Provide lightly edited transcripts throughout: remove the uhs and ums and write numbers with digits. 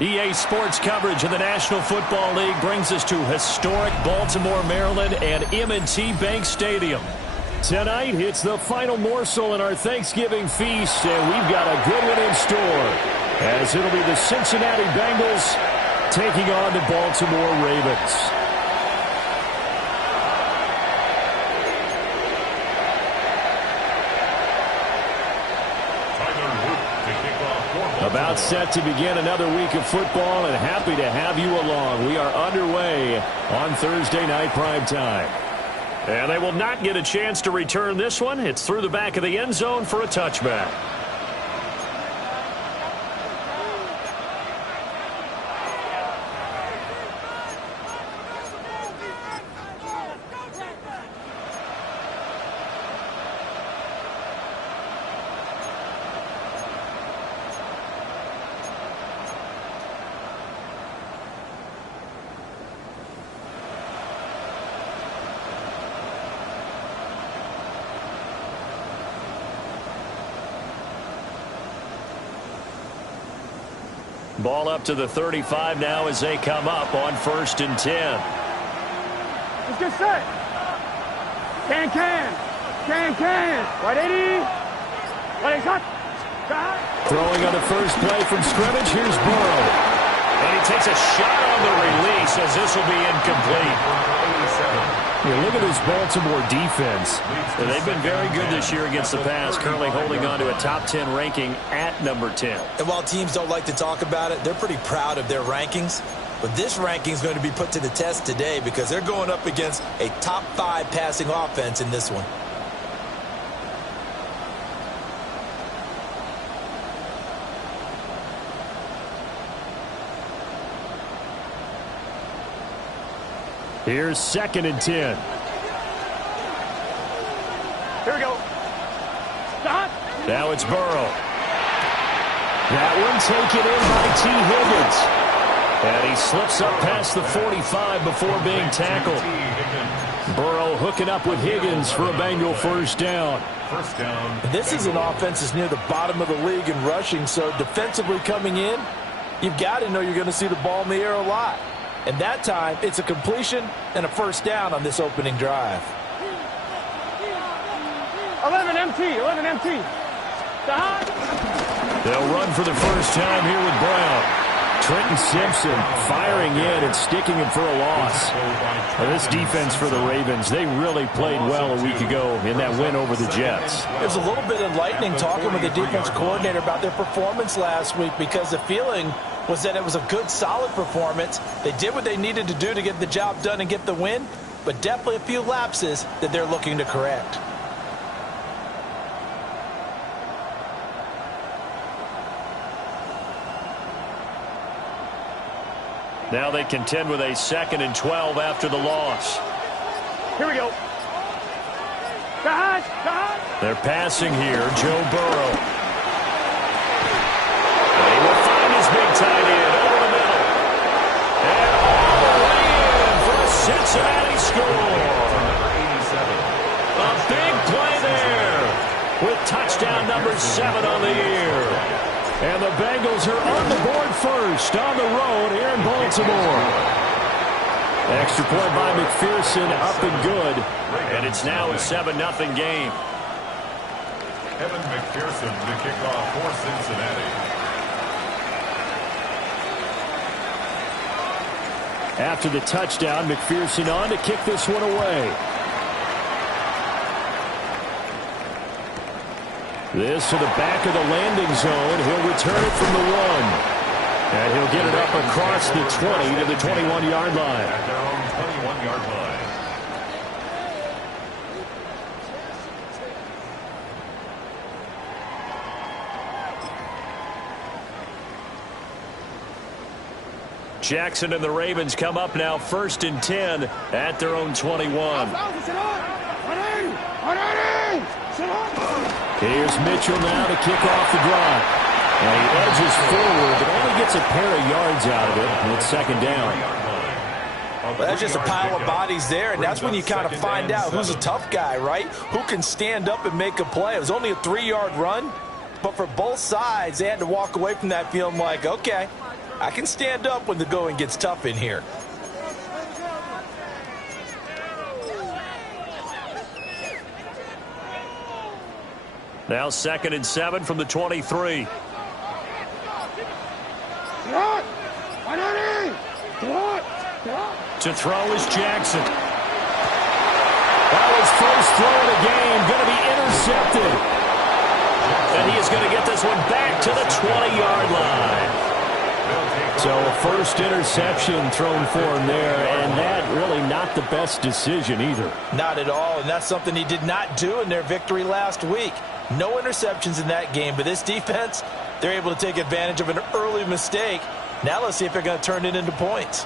EA Sports coverage of the National Football League brings us to historic Baltimore, Maryland, and M&T Bank Stadium. Tonight, it's the final morsel in our Thanksgiving feast, and we've got a good one in store, as it'll be the Cincinnati Bengals taking on the Baltimore Ravens. About set to begin another week of football, and happy to have you along. We are underway on Thursday night primetime. And they will not get a chance to return this one. It's through the back of the end zone for a touchback. Ball up to the 35 now as they come up on 1st and 10. Let's get set. Can. 180. 180 shot. Throwing on the first play from scrimmage. Here's Burrow. And he takes a shot on the release as this will be incomplete. Yeah, look at this Baltimore defense. They've been very good this year against the pass, currently holding on to a top 10 ranking at number 10. And while teams don't like to talk about it, they're pretty proud of their rankings. But this ranking is going to be put to the test today because they're going up against a top 5 passing offense in this one. Here's 2nd and 10. Here we go. Stop. Now it's Burrow. That one taken in by T. Higgins. And he slips up past the 45 before being tackled. Burrow hooking up with Higgins for a Bengal first down. This is an offense that's near the bottom of the league in rushing, so defensively coming in, you've got to know you're going to see the ball in the air a lot. And that time, it's a completion and a first down on this opening drive. 11 MT. Stop. They'll run for the first time here with Brown. Trenton Simpson firing in and sticking him for a loss. Now, this defense for the Ravens, they really played well a week ago in that win over the Jets. It was a little bit enlightening talking with the defense coordinator about their performance last week because the feeling was that it was a good, solid performance. They did what they needed to do to get the job done and get the win, but definitely a few lapses that they're looking to correct. Now they contend with a 2nd and 12 after the loss. Here we go. They're passing here. Joe Burrow. And he will find his big tight end over the middle. And all the way in for a Cincinnati score. A big play there with touchdown number 7 on the year. And the Bengals are on the board first on the road here in Baltimore. Extra point by McPherson, up and good. And it's now a 7-0 game. Evan McPherson to kick off for Cincinnati. After the touchdown, McPherson on to kick this one away. This to the back of the landing zone. He'll return it from the 1. And he'll get it up across the 20 to the 21-yard line. At their own 21-yard line. Jackson and the Ravens come up now 1st and 10 at their own 21. Here's Mitchell now to kick off the drive. And he edges forward, but only gets a pair of yards out of it. And it's 2nd down. Well, that's just a pile of bodies there, and that's when you kind of find out who's a tough guy, right? Who can stand up and make a play. It was only a 3-yard run, but for both sides, they had to walk away from that feeling like, okay, I can stand up when the going gets tough in here. Now 2nd and 7 from the 23. To throw is Jackson. That was first throw of the game, going to be intercepted. And he is going to get this one back to the 20-yard line. So a first interception thrown for him there, and that really not the best decision either. Not at all, and that's something he did not do in their victory last week. No interceptions in that game, but this defense, they're able to take advantage of an early mistake. Now let's see if they're going to turn it into points.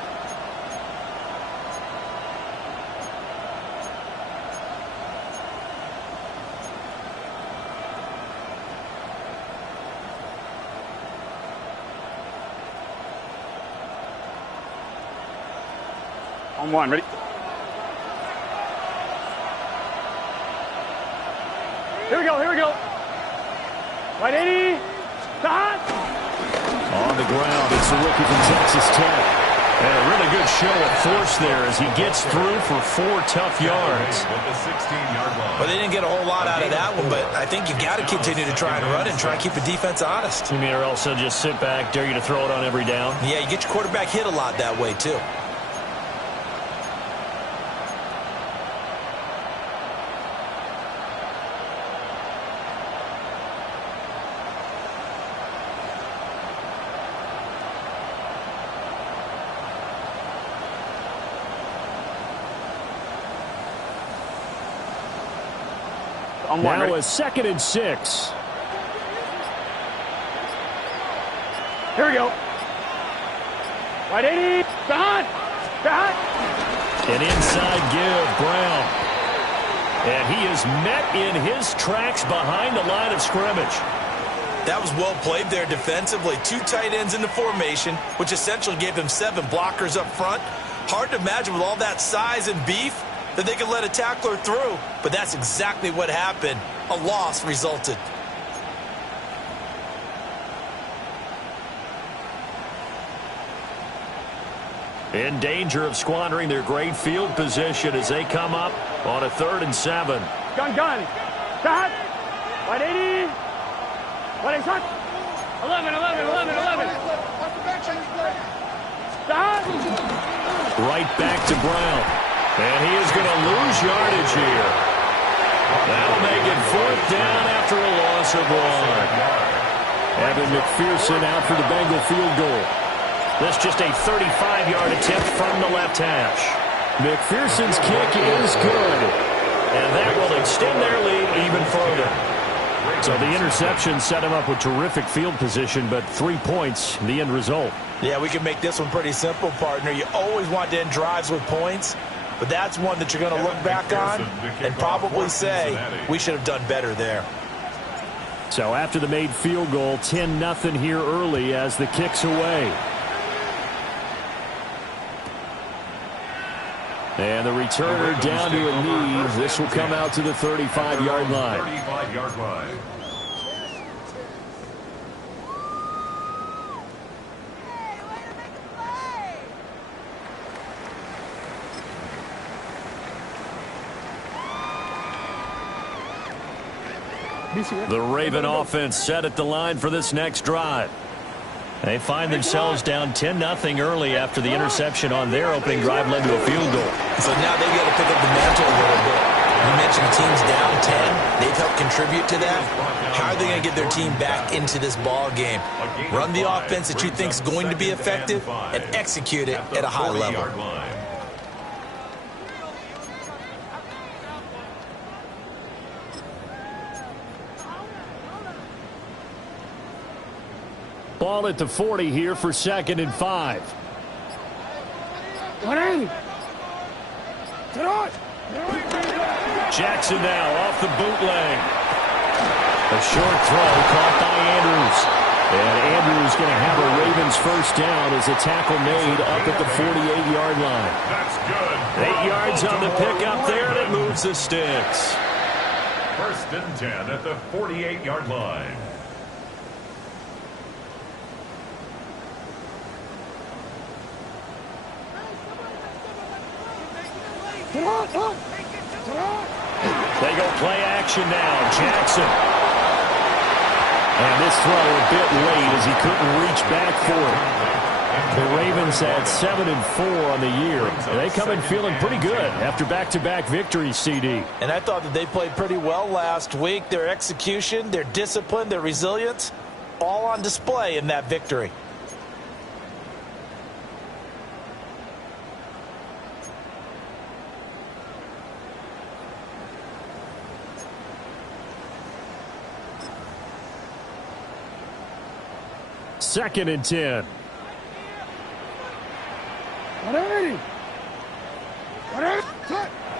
On 1, ready? Here we go, here we go. Right 80. Stop. On the ground, it's the rookie from Texas Tech. And a really good show of force there as he gets through for 4 tough yards. Well, they didn't get a whole lot out of that one, but I think you got to continue to try and run and try and keep the defense honest. You mean or else they'll just sit back, dare you to throw it on every down? Yeah, you get your quarterback hit a lot that way, too. On 1, now ready? a 2nd and 6. Here we go. Right 80. Behind. Behind. An inside give, Brown. And he is met in his tracks behind the line of scrimmage. That was well played there defensively. 2 tight ends in the formation, which essentially gave them 7 blockers up front. Hard to imagine with all that size and beef that they could let a tackler through, but that's exactly what happened. A loss resulted. In danger of squandering their great field position as they come up on a 3rd and 7. Gun. Stop. Right 80. Right shot. 11. Stop. Right back to Brown. And he is going to lose yardage here. That'll make it 4th down after a loss of 1. Evan McPherson out for the Bengal field goal. This just a 35-yard attempt from the left hash. McPherson's kick is good. And that will extend their lead even further. So the interception set him up with terrific field position, but 3 points, the end result. Yeah, we can make this one pretty simple, partner. You always want to end drives with points, but that's one that you're going to look back on and probably say we should have done better there. So after the made field goal, 10-0 here early as the kick's away. And the returner down to a knee. This will come out to the 35-yard line. 35-yard line. The Raven offense set at the line for this next drive. They find themselves down 10-0 early after the interception on their opening drive led to a field goal. So now they've got to pick up the mantle a little bit. You mentioned teams down 10. They've helped contribute to that. How are they going to get their team back into this ball game? Run the offense that you think is going to be effective and execute it at a high level. Ball at the 40 here for 2nd and 5. Jackson now off the bootleg. A short throw caught by Andrews. And Andrews going to have a Ravens first down as a tackle made up at the 48-yard line. That's good. 8 yards on the pickup there, and it moves the sticks. 1st and 10 at the 48-yard line. They go play action now. Jackson. And this throw a bit late as he couldn't reach back for it. The Ravens had 7-4 on the year. They come in feeling pretty good after back-to-back victories, CD. And I thought that they played pretty well last week. Their execution, their discipline, their resilience, all on display in that victory. Second and 10.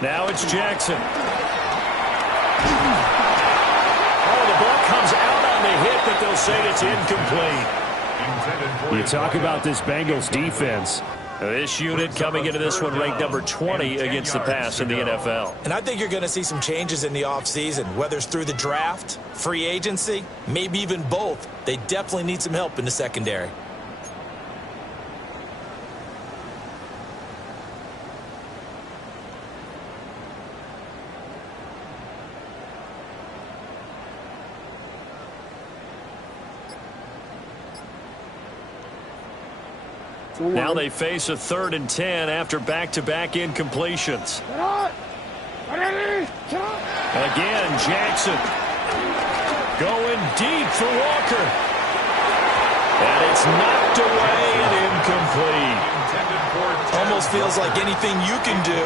Now it's Jackson. Oh, the ball comes out on the hit, but they'll say it's incomplete. You talk about this Bengals defense. This unit coming into this one ranked number 20 against the pass in the NFL. And I think you're going to see some changes in the offseason, whether it's through the draft, free agency, maybe even both. They definitely need some help in the secondary. Now they face a 3rd and 10 after back-to-back incompletions. Again, Jackson going deep for Walker. And it's knocked away and incomplete. Almost feels like anything you can do,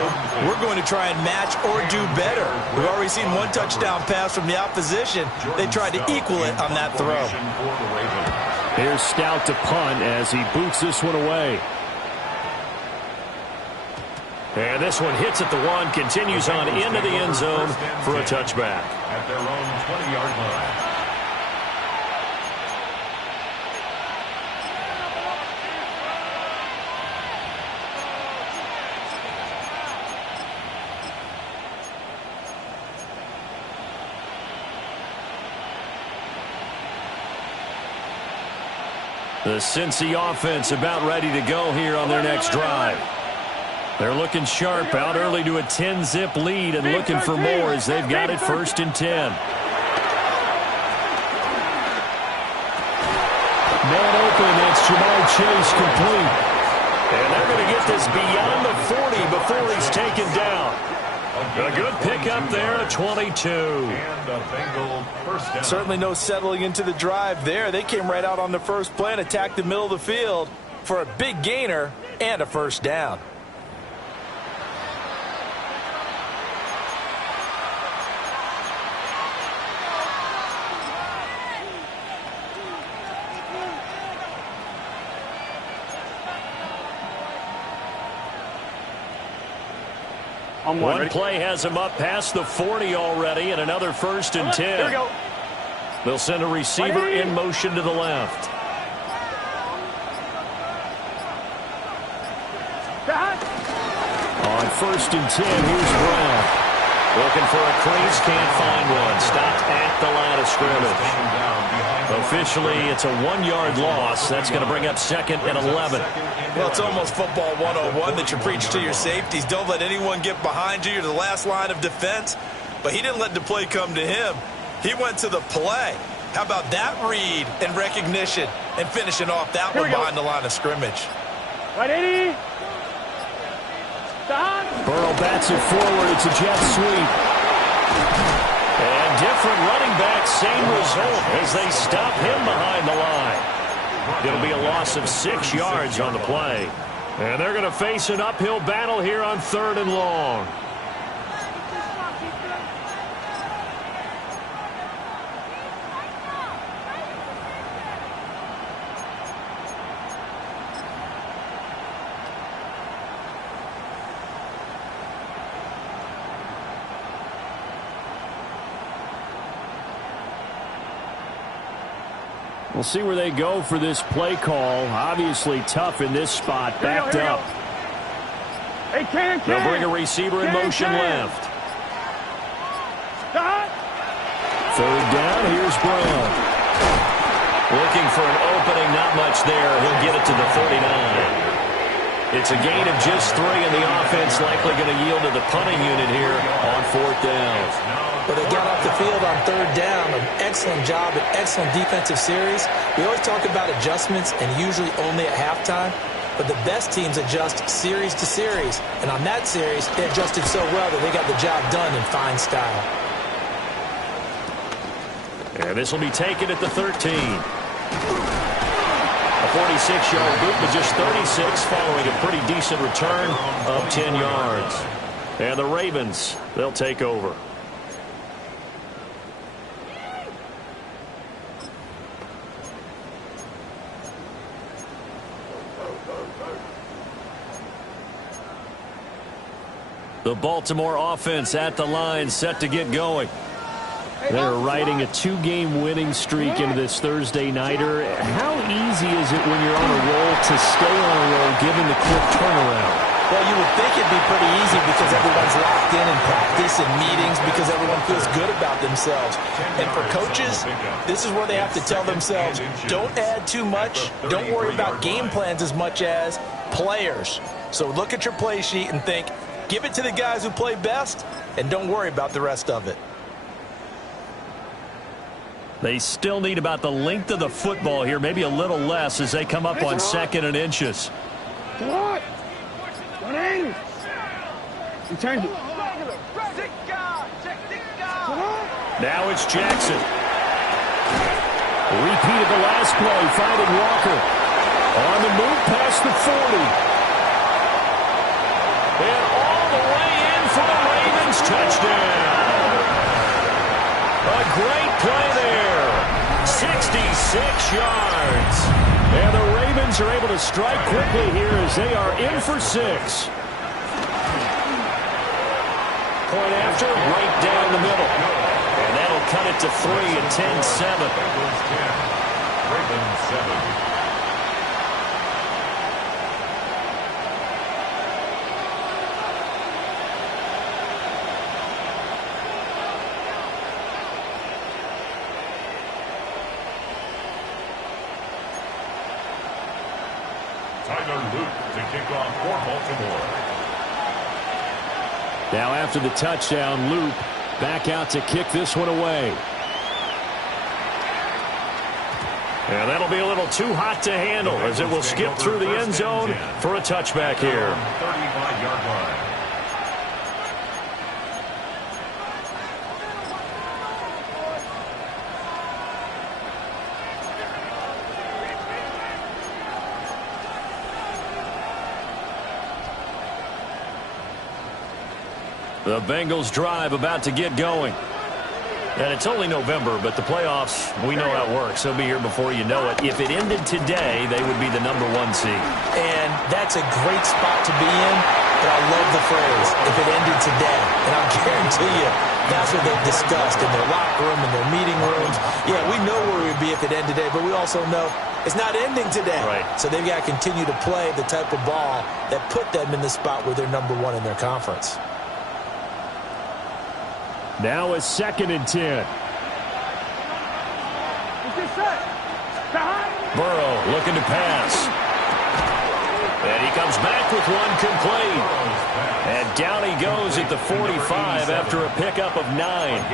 we're going to try and match or do better. We've already seen one touchdown pass from the opposition. They tried to equal it on that throw. Here's Stout to punt as he boots this one away. And this one hits at the 1, continues on into the end zone for a touchback. At their own 20-yard line. The Cincy offense about ready to go here on their next drive. They're looking sharp, out early to a 10-zip lead and looking for more as they've got it 1st and 10. Man open, it's Jamar Chase complete. And they're going to get this beyond the 40 before he's taken down. A good pickup there at 22. And the Bengals first down. Certainly no settling into the drive there. They came right out on the first play and attacked the middle of the field for a big gainer and a first down. On One ready? play has him up past the 40 already, and another 1st and 10. Here we go. They'll send a receiver in motion to the left. On 1st and 10, here's Brown. Looking for a crease, can't find one. Stopped at the line of scrimmage. Officially, it's a 1-yard loss. That's going to bring up 2nd and 11. Well, it's almost football 101 that you preach to your safeties. Don't let anyone get behind you. You're the last line of defense. But he didn't let the play come to him. He went to the play. How about that read and recognition and finishing off that one behind the line of scrimmage? Right, 80. Stop. Burrow bats it forward. It's a jet sweep. And different running back, same result as they stop him behind the line. It'll be a loss of 6 yards on the play. And they're going to face an uphill battle here on 3rd and long. We'll see where they go for this play call. Obviously tough in this spot. Backed up. Hey, Cannon, They'll bring a receiver in motion left. Stop. 3rd down. Here's Brown. Looking for an opening. Not much there. He'll get it to the 49. It's a gain of just 3, and the offense likely going to yield to the punting unit here on 4th down. But they got off the field on 3rd down. An excellent job, an excellent defensive series. We always talk about adjustments and usually only at halftime. But the best teams adjust series to series. And on that series, they adjusted so well that they got the job done in fine style. And this will be taken at the 13. A 46-yard boot, but just 36 following a pretty decent return of 10 yards. And the Ravens, they'll take over. The Baltimore offense at the line, set to get going. They're riding a 2-game winning streak into this Thursday nighter. How easy is it when you're on a roll to stay on a roll given the quick turnaround? Well, you would think it'd be pretty easy because everyone's locked in practice and meetings because everyone feels good about themselves. And for coaches, this is where they have to tell themselves, don't add too much. Don't worry about game plans as much as players. So look at your play sheet and think, give it to the guys who play best, and don't worry about the rest of it. They still need about the length of the football here, maybe a little less as they come up on 2nd and inches. What? 180. Return it. Now it's Jackson. Repeat of the last play, finding Walker. On the move past the 40. And all the way in for the Ravens touchdown. A great play there. 66 yards. And the Ravens are able to strike quickly here as they are in for 6. Point after, right down the middle. And that'll cut it to 3 at 10-7. Ravens 7. To kick off for Baltimore. Now after the touchdown, Loop back out to kick this one away. And that'll be a little too hot to handle as it will skip through the end zone for a touchback here. 35-yard line. The Bengals drive about to get going. And it's only November, but the playoffs, we know how it works. They'll be here before you know it. If it ended today, they would be the #1 seed. And that's a great spot to be in, but I love the phrase, if it ended today. And I'll guarantee you, that's what they've discussed in their locker room, in their meeting rooms. Yeah, we know where we'd be if it ended today, but we also know it's not ending today. Right. So they've got to continue to play the type of ball that put them in the spot where they're #1 in their conference. Now a 2nd and 10. Burrow looking to pass. And he comes back with one complete. And down he goes at the 45 after a pickup of 9.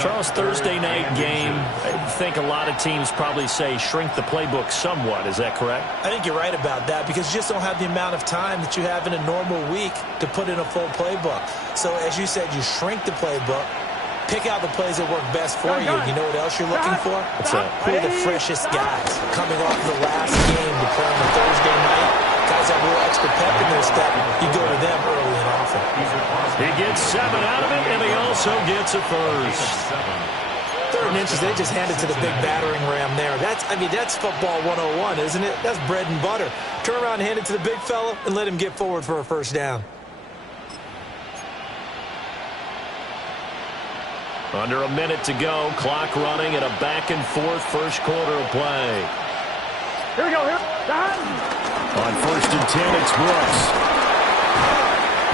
Charles, Thursday night game, I think a lot of teams probably say shrink the playbook somewhat. Is that correct? I think you're right about that because you just don't have the amount of time that you have in a normal week to put in a full playbook. So as you said, you shrink the playbook, pick out the plays that work best for you. You know what else you're looking for? What's that? Who are the freshest guys coming off the last game to play on a Thursday night? Guys have a little extra pep in their step. You go to them early and often. He gets 7 out of it, and he also gets a first. 3rd and inches, they just hand it to the big battering ram there. That's football 101, isn't it? That's bread and butter. Turn around and hand it to the big fella and let him get forward for a first down. Under a minute to go, clock running at a back-and-forth first quarter of play. Here we go. Here. On 1st and 10, it's Brooks.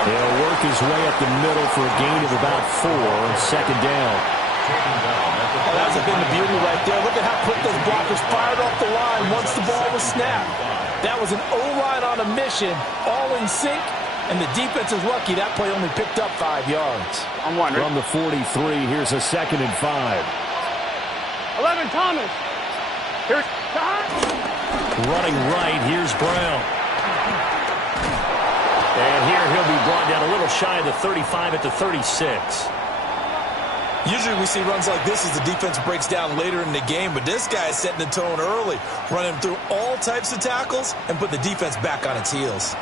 He'll work his way up the middle for a gain of about 4. 2nd down. That was a bit of beauty right there. Look at how quick those blockers fired off the line once the ball was snapped. That was an O-line on a mission, all in sync, and the defense is lucky that play only picked up 5 yards. I'm wondering. From the 43, here's a 2nd and 5. 11, Thomas. Here's Running right, here's Brown. And here he'll be brought down a little shy of the 35 at the 36. Usually we see runs like this as the defense breaks down later in the game, but this guy is setting the tone early, running through all types of tackles and put the defense back on its heels.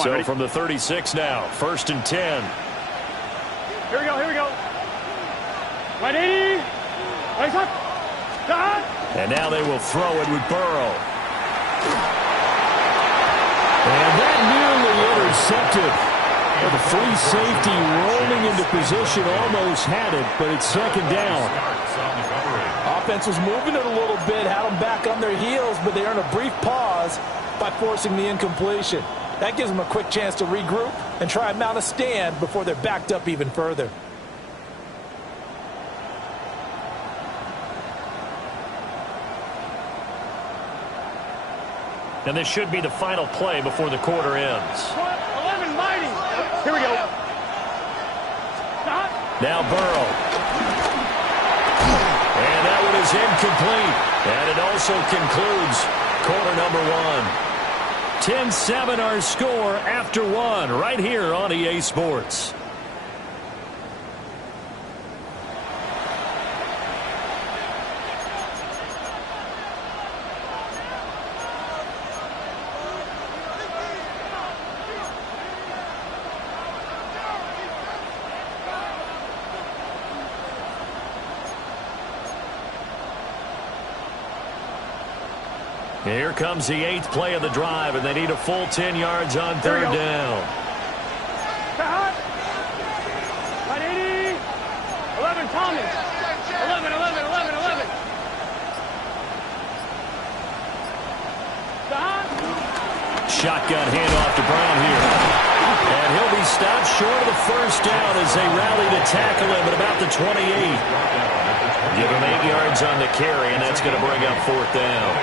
So from the 36 now, 1st and 10. Here we go. Here we go. 180. Nice up. And now they will throw it with Burrow. And that nearly intercepted. Well, the free safety rolling into position almost had it, but it's 2nd down. Offense was moving it a little bit, had them back on their heels, but they earned a brief pause by forcing the incompletion. That gives them a quick chance to regroup and try and mount a stand before they're backed up even further. And this should be the final play before the quarter ends. 11 mighty. Here we go. Now Burrow. And that one is incomplete. And it also concludes quarter number 1. 10-7 our score after 1 right here on EA Sports. Here comes the 8th play of the drive, and they need a full 10 yards on 3rd down. 180. 11, Thomas. 11, 11, 11, 11. Shotgun handoff to Brown here. And he'll be stopped short of the first down as they rally to tackle him at about the 28. Give him 8 yards on the carry, and that's going to bring up 4th down.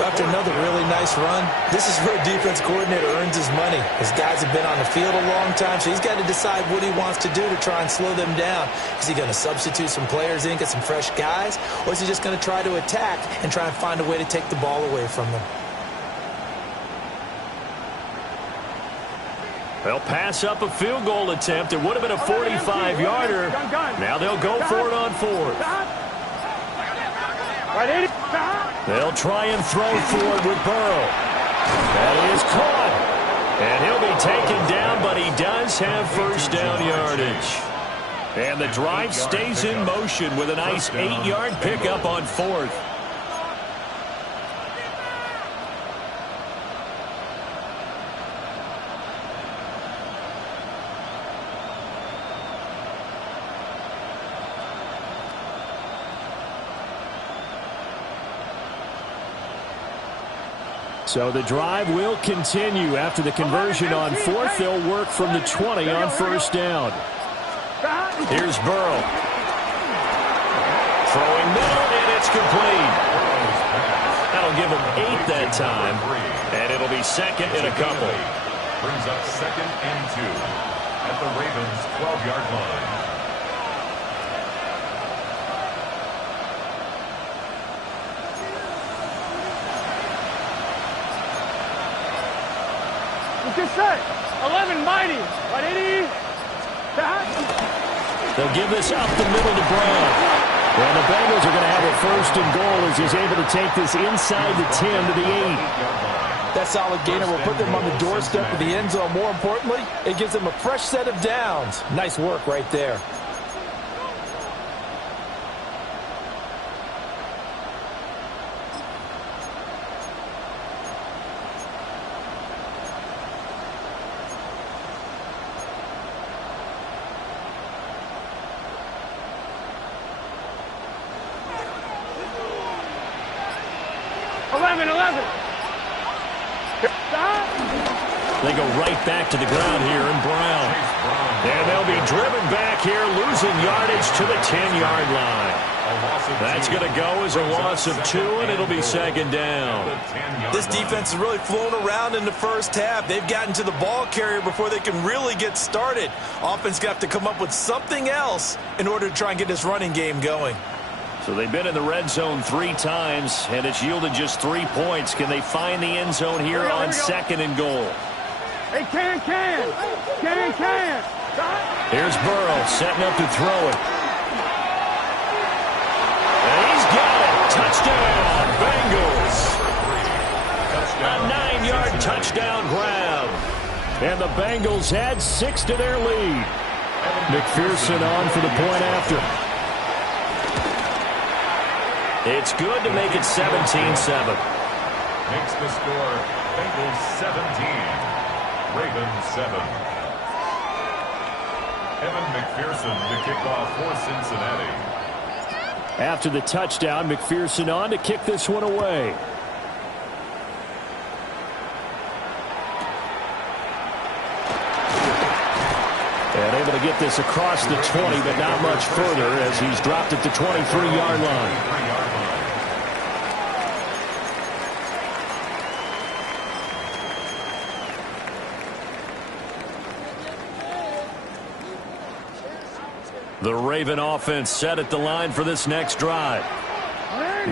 After another really nice run, this is where a defense coordinator earns his money. His guys have been on the field a long time, so he's got to decide what he wants to do to try and slow them down. Is he going to substitute some players in, get some fresh guys, or is he just going to try to attack and try and find a way to take the ball away from them? They'll pass up a field goal attempt. It would have been a 45-yarder. Now they'll go for it on fourth. They'll try and throw for it with Burrow. That is caught. And he'll be taken down, but he does have first down yardage. And the drive stays in motion with a nice 8-yard pickup on fourth. So the drive will continue. After the conversion on fourth, they'll work from the 20 on first down. Here's Burrow. Throwing middle, and it's complete. That'll give him 8 that time, and it'll be second and a couple. Brings up second and 2 at the Ravens' 12-yard line. Just set. 11 mighty. 180. They'll give this up the middle to Brown. And the Bengals are going to have a first and goal as he's able to take this inside the 10 to the 8. That solid gainer will put them on the doorstep of the end zone. More importantly, it gives them a fresh set of downs. Nice work right there. They go right back to the ground here in Brown. And they'll be driven back here, losing yardage to the 10-yard line. That's going to go as a loss of 2, and it'll be second down. This defense has really flown around in the first half. They've gotten to the ball carrier before they can really get started. Offense got to come up with something else in order to try and get this running game going. So they've been in the red zone 3 times, and it's yielded just 3 points. Can they find the end zone here on second and goal? Hey, can. Here's Burrow setting up to throw it. And he's got it. Touchdown, Bengals. A 9-yard touchdown grab. And the Bengals add 6 to their lead. McPherson on for the point after. It's good to make it 17-7. Makes the score Bengals 17. Ravens 7. Evan McPherson to kick off for Cincinnati. After the touchdown, McPherson on to kick this one away. And able to get this across the 20, but not much further as he's dropped at the 23-yard line. The Raven offense set at the line for this next drive.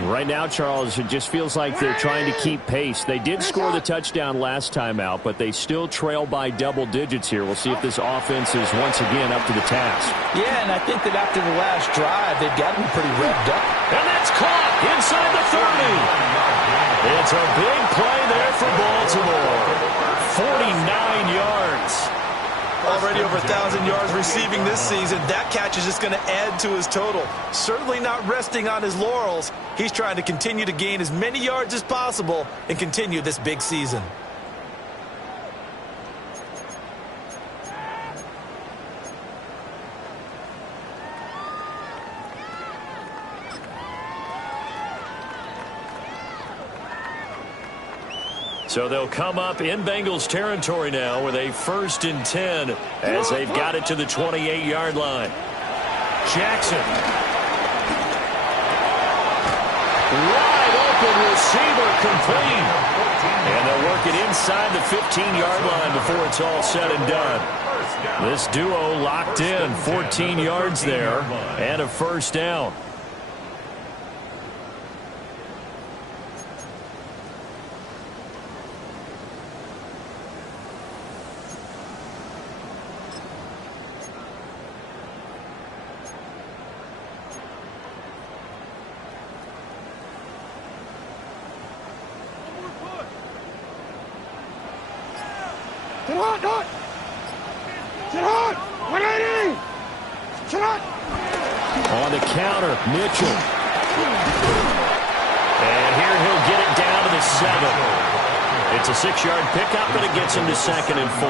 Right now, Charles, it just feels like they're trying to keep pace. They did score the touchdown last time out, but they still trail by double digits here. We'll see if this offense is once again up to the task. Yeah, and I think that after the last drive, they've got to be pretty revved up. And that's caught inside the 30. It's a big play there for Baltimore. 49 yards. Already over 1,000 yards receiving this season. That catch is just going to add to his total. Certainly not resting on his laurels. He's trying to continue to gain as many yards as possible and continue this big season. So they'll come up in Bengals territory now with a 1st and 10 as they've got it to the 28-yard line. Jackson. Wide open receiver complete. And they'll work it inside the 15-yard line before it's all said and done. This duo locked in, 14 yards there and a first down. Sit hot, hot. Sit hot. 180. Sit hot. On the counter, Mitchell. And here he'll get it down to the 7. It's a 6-yard pickup, but it gets him to 2nd and 4.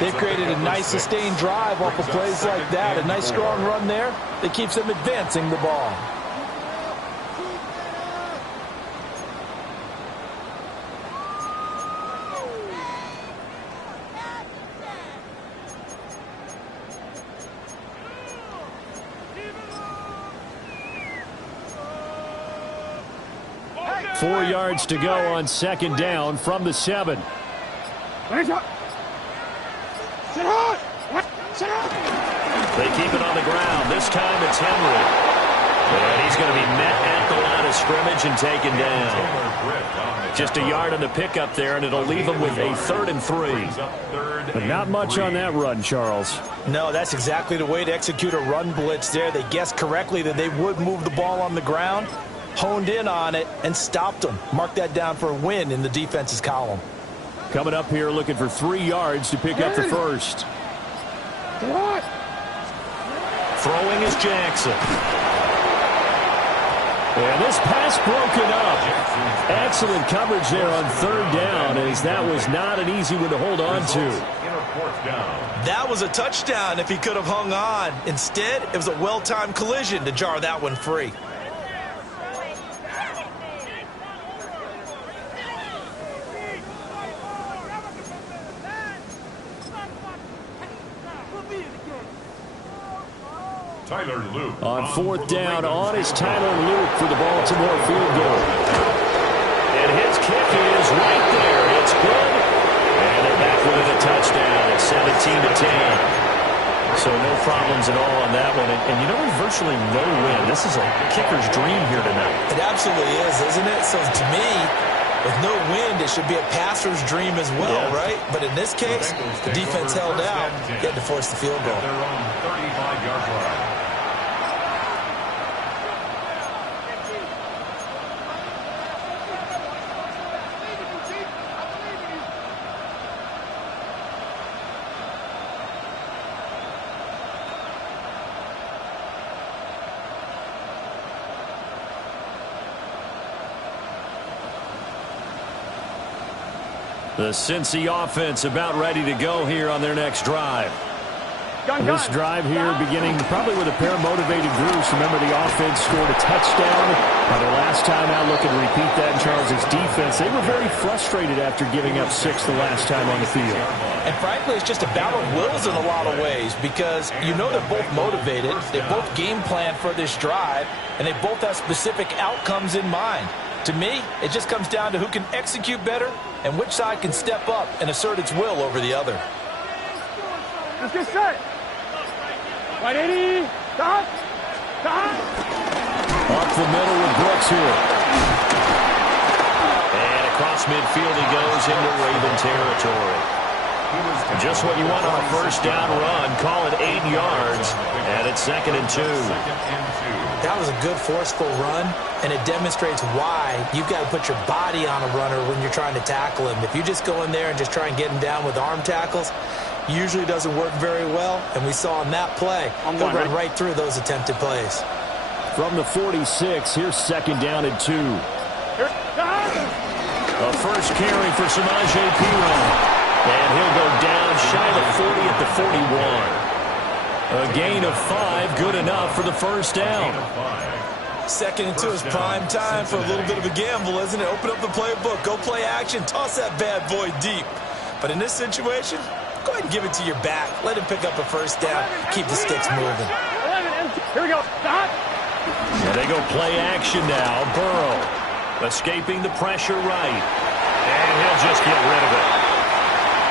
They've created a nice sustained drive off of plays like that. A nice strong run there that keeps them advancing the ball. Hey! 4 yards to go on 2nd down from the 7. Sit hot! What? Sit hot! They keep it on the ground. This time it's Henry. And he's going to be met at the line of scrimmage and taken down. Just a yard on the pickup there, and it'll leave him with a 3rd and 3. But not much on that run, Charles. No, that's exactly the way to execute a run blitz there. They guessed correctly that they would move the ball on the ground, honed in on it, and stopped them. Mark that down for a win in the defense's column. Coming up here looking for 3 yards to pick up the first. What? Throwing is Jackson. And this pass broken up. Excellent coverage there on 3rd down, as that was not an easy one to hold on to. That was a touchdown if he could have hung on. Instead, it was a well-timed collision to jar that one free. On 4th down, on is Tyler Luke for the Baltimore field goal. And his kick is right there. It's good. And they're back with a touchdown at 17-10. So no problems at all on that one. And you know, there's virtually no wind. This is a kicker's dream here tonight. It absolutely is, isn't it? So to me, with no wind, it should be a passer's dream as well, right? But in this case, the defense held out. He had to force the field goal. Their own 35-yard line. The Cincy offense about ready to go here on their next drive. This drive here beginning probably with a pair of motivated groups. Remember, the offense scored a touchdown. Their last time out, looking to repeat that in Charles's defense. They were very frustrated after giving up 6 the last time on the field. And frankly, it's just a battle of wills in a lot of ways, because you know they're both motivated. They both game plan for this drive, and they both have specific outcomes in mind. To me, it just comes down to who can execute better and which side can step up and assert its will over the other. Let's get set. 180. Stop. Stop. Up the middle with Brooks here. And across midfield he goes into Raven territory. Just what you want on a 1st down run. Call it 8 yards. And it's 2nd and 2. That was a good forceful run, and it demonstrates why you've got to put your body on a runner when you're trying to tackle him. If you just go in there and just try and get him down with arm tackles, usually doesn't work very well, and we saw on that play, they'll run right through those attempted plays. From the 46, here's 2nd down and 2. A first carry for Samaje Perine. And he'll go down shy of the 40 at the 41. A gain of 5, good enough for the 1st down. 2nd and 2 is prime time for a little bit of a gamble, isn't it? Open up the playbook, go play action, toss that bad boy deep. But in this situation, go ahead and give it to your back. Let him pick up a 1st down, keep the sticks moving. Here we go. Stop. And they go play action now. Burrow escaping the pressure right. And he'll just get rid of it.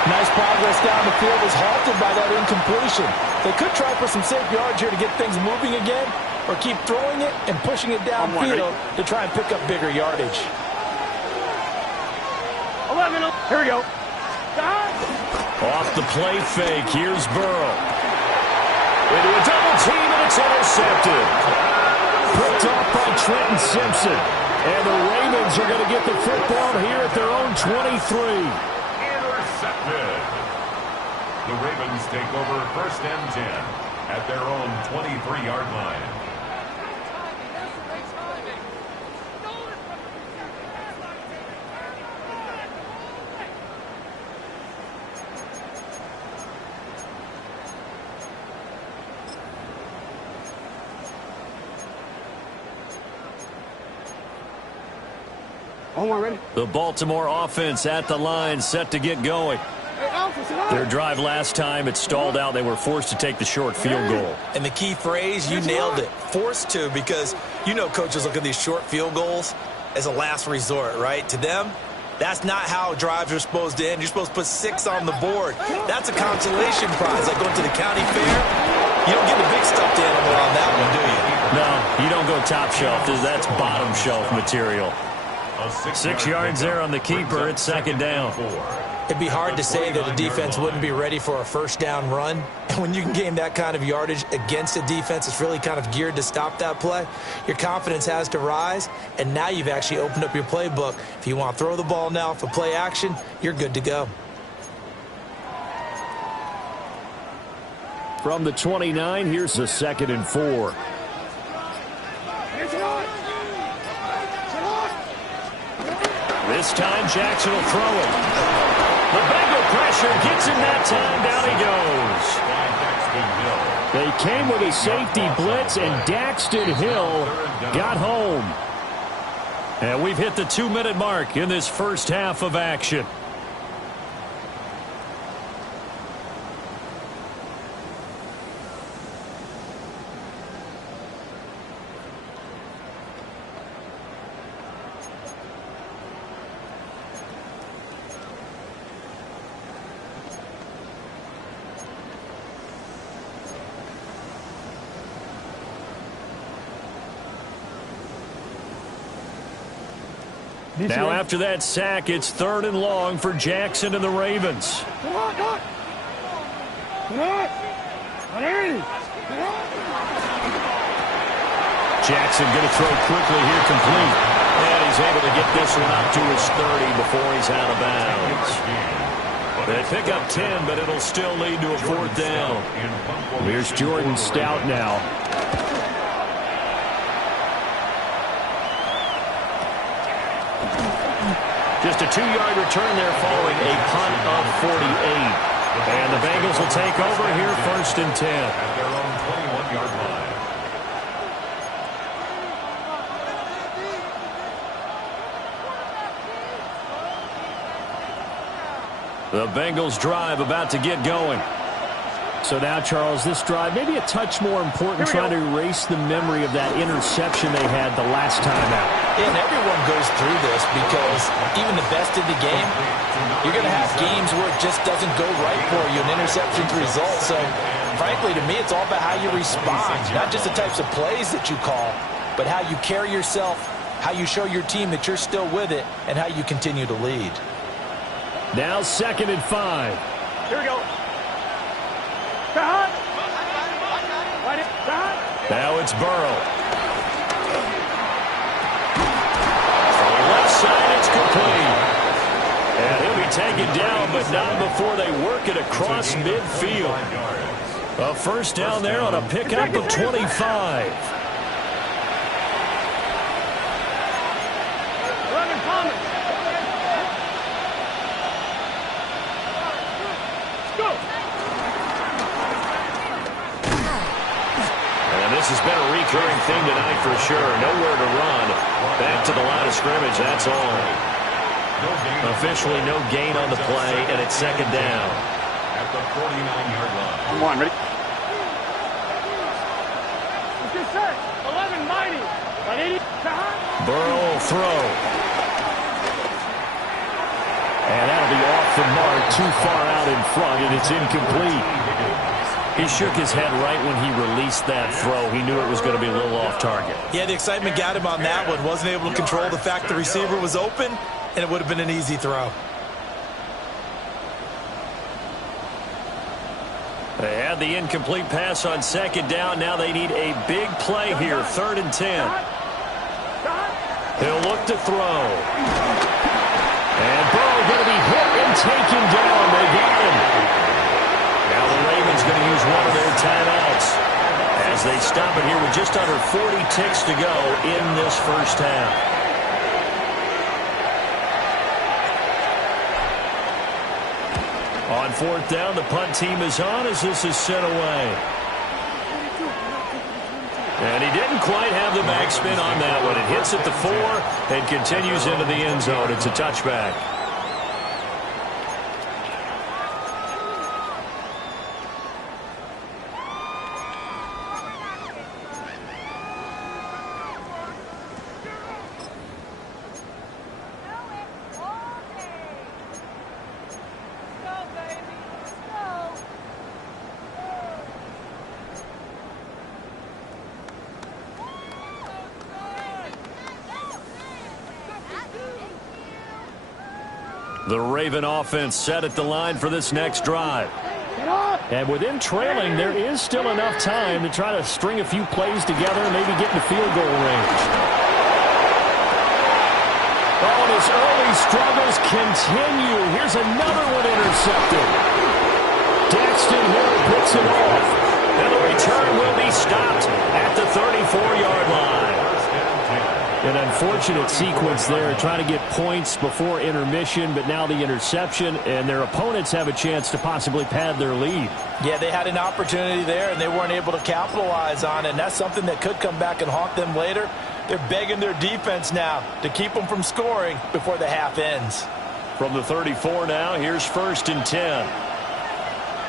Nice progress down the field is halted by that incompletion. They could try for some safe yards here to get things moving again, or keep throwing it and pushing it downfield to try and pick up bigger yardage. 11. Here we go. Stop. Off the play fake, here's Burrow. Into a double team, and it's intercepted. Picked off by Trenton Simpson. And the Ravens are going to get the football here at their own 23. Intercepted. The Ravens take over 1st and 10 at their own 23-yard line. The Baltimore offense at the line, set to get going. Their drive last time, it stalled out. They were forced to take the short field goal. And the key phrase, you nailed it, forced to, because you know coaches look at these short field goals as a last resort, right? To them, that's not how drives are supposed to end. You're supposed to put 6 on the board. That's a consolation prize, like going to the county fair. You don't get the big stuffed animal on that one, do you? No, you don't go top shelf. That's bottom shelf material. 6 yards there on the keeper. It's 2nd down. It'd be hard to say that a defense wouldn't be ready for a 1st down run. And when you can gain that kind of yardage against a defense that's really kind of geared to stop that play, your confidence has to rise, and now you've actually opened up your playbook. If you want to throw the ball now for play action, you're good to go. From the 29, here's a 2nd and 4. This time, Jackson will throw it. The Bengal pressure gets him that time. Down he goes. They came with a safety blitz, and Daxton Hill got home. And we've hit the 2-minute mark in this first half of action. Now after that sack, it's 3rd and long for Jackson and the Ravens. Jackson going to throw quickly here, complete. And he's able to get this one up to his 30 before he's out of bounds. They pick up 10, but it'll still lead to a 4th down. Here's Jordan Stout now. Just a 2-yard return there following a punt of 48. And the Bengals will take over here 1st and 10. At their own 21-yard line. The Bengals drive about to get going. So now, Charles, this drive maybe a touch more important, trying to erase the memory of that interception they had the last time out. And everyone goes through this because even the best in the game, you're going to have games where it just doesn't go right for you, an interception's result. So, frankly, to me, it's all about how you respond, not just the types of plays that you call, but how you carry yourself, how you show your team that you're still with it, and how you continue to lead. Now 2nd and 5. Here we go. Now it's Burrow. From the left side, it's complete. And he'll be taken down, but not before they work it across midfield. A 1st down there on a pickup of 25. This has been a recurring thing tonight for sure. Nowhere to run. Back to the line of scrimmage, that's all. Officially no gain on the play, and it's 2nd down. At the 49-yard line. Come on, ready? What's your set? 11, mighty. 180. Burrow will throw. And that'll be off the mark, too far out in front, and it's incomplete. He shook his head right when he released that throw. He knew it was going to be a little off target. Yeah, the excitement got him on that one. Wasn't able to control the fact the receiver was open, and it would have been an easy throw. They had the incomplete pass on 2nd down. Now they need a big play here, 3rd and 10. He'll look to throw. And Burrow going to be hit and taken down. They got him. as they stop it here with just under 40 ticks to go in this first half. On fourth down, the punt team is on as this is sent away. And he didn't quite have the backspin on that one. It hits at the 4 and continues into the end zone. It's a touchback. The Raven offense set at the line for this next drive. And with them trailing, there is still enough time to try to string a few plays together and maybe get into field goal range. Oh, and his early struggles continue. Here's another one intercepted. Daxton Hill picks it off. And the return will be stopped at the 34-yard line. An unfortunate sequence there, trying to get points before intermission, but now the interception, and their opponents have a chance to possibly pad their lead. Yeah, they had an opportunity there, and they weren't able to capitalize on it, and that's something that could come back and haunt them later. They're begging their defense now to keep them from scoring before the half ends. From the 34 now, here's 1st and 10.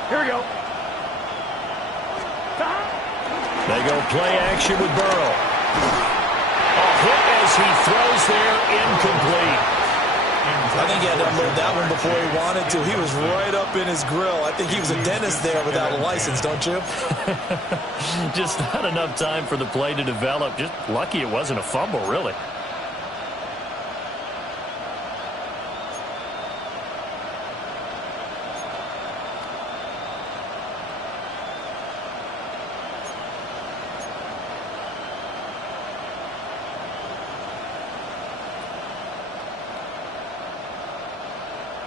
Here we go. They go play action with Burrow. Hit as he throws there, incomplete. I think he had to unload that one before he wanted to. He was right up in his grill. I think he was a dentist there without a license, don't you? Just not enough time for the play to develop. Just lucky it wasn't a fumble, really.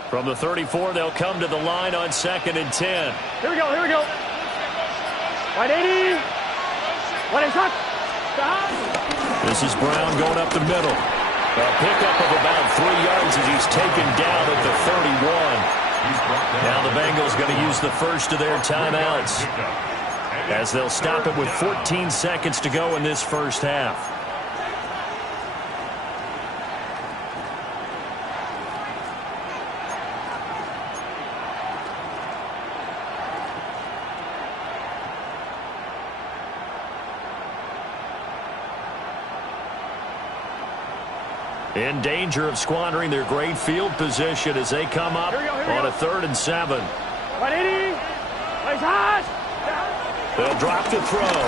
From the 34, they'll come to the line on 2nd and 10. Here we go, here we go. 180. 180. This is Brown going up the middle. A pickup of about 3 yards as he's taken down at the 31. Now the Bengals going to use the first of their timeouts as they'll stop it with 14 seconds to go in this first half. In danger of squandering their great field position as they come up on a 3rd and 7. 180. They'll drop the throw.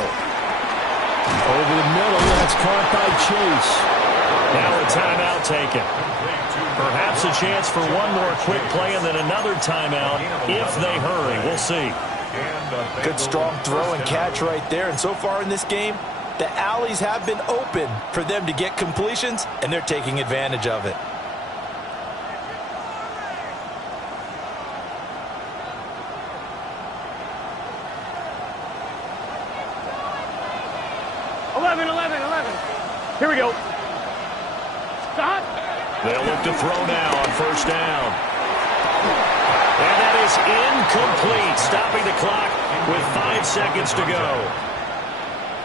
Over the middle, that's caught by Chase. Now a timeout taken. Perhaps a chance for one more quick play and then another timeout if they hurry. We'll see. Good strong throw and catch right there. And so far in this game, the alleys have been open for them to get completions, and they're taking advantage of it. Here we go. Stop. They'll look to throw now on 1st down. And that is incomplete, stopping the clock with 5 seconds to go.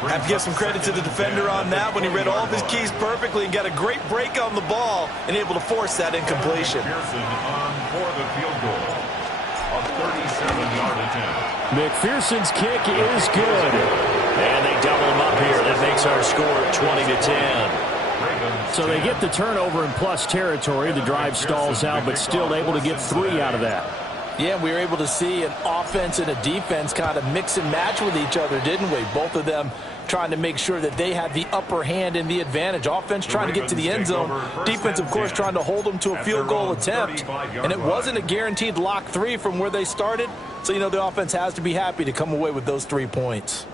Have to give some credit to the defender on that when he read all of his keys perfectly and got a great break on the ball and able to force that incompletion. McPherson on for the field goal. A 37-yard attempt. McPherson's kick is good. And they double him up here. That makes our score 20-10. So they get the turnover in plus territory. The drive stalls out, but still able to get 3 out of that. Yeah, we were able to see an offense and a defense kind of mix and match with each other, didn't we? Both of them trying to make sure that they had the upper hand and the advantage. Offense trying to get to the end zone. Defense, of course, trying to hold them to a field goal attempt. And it wasn't a guaranteed lock 3 from where they started. So, you know, the offense has to be happy to come away with those 3 points.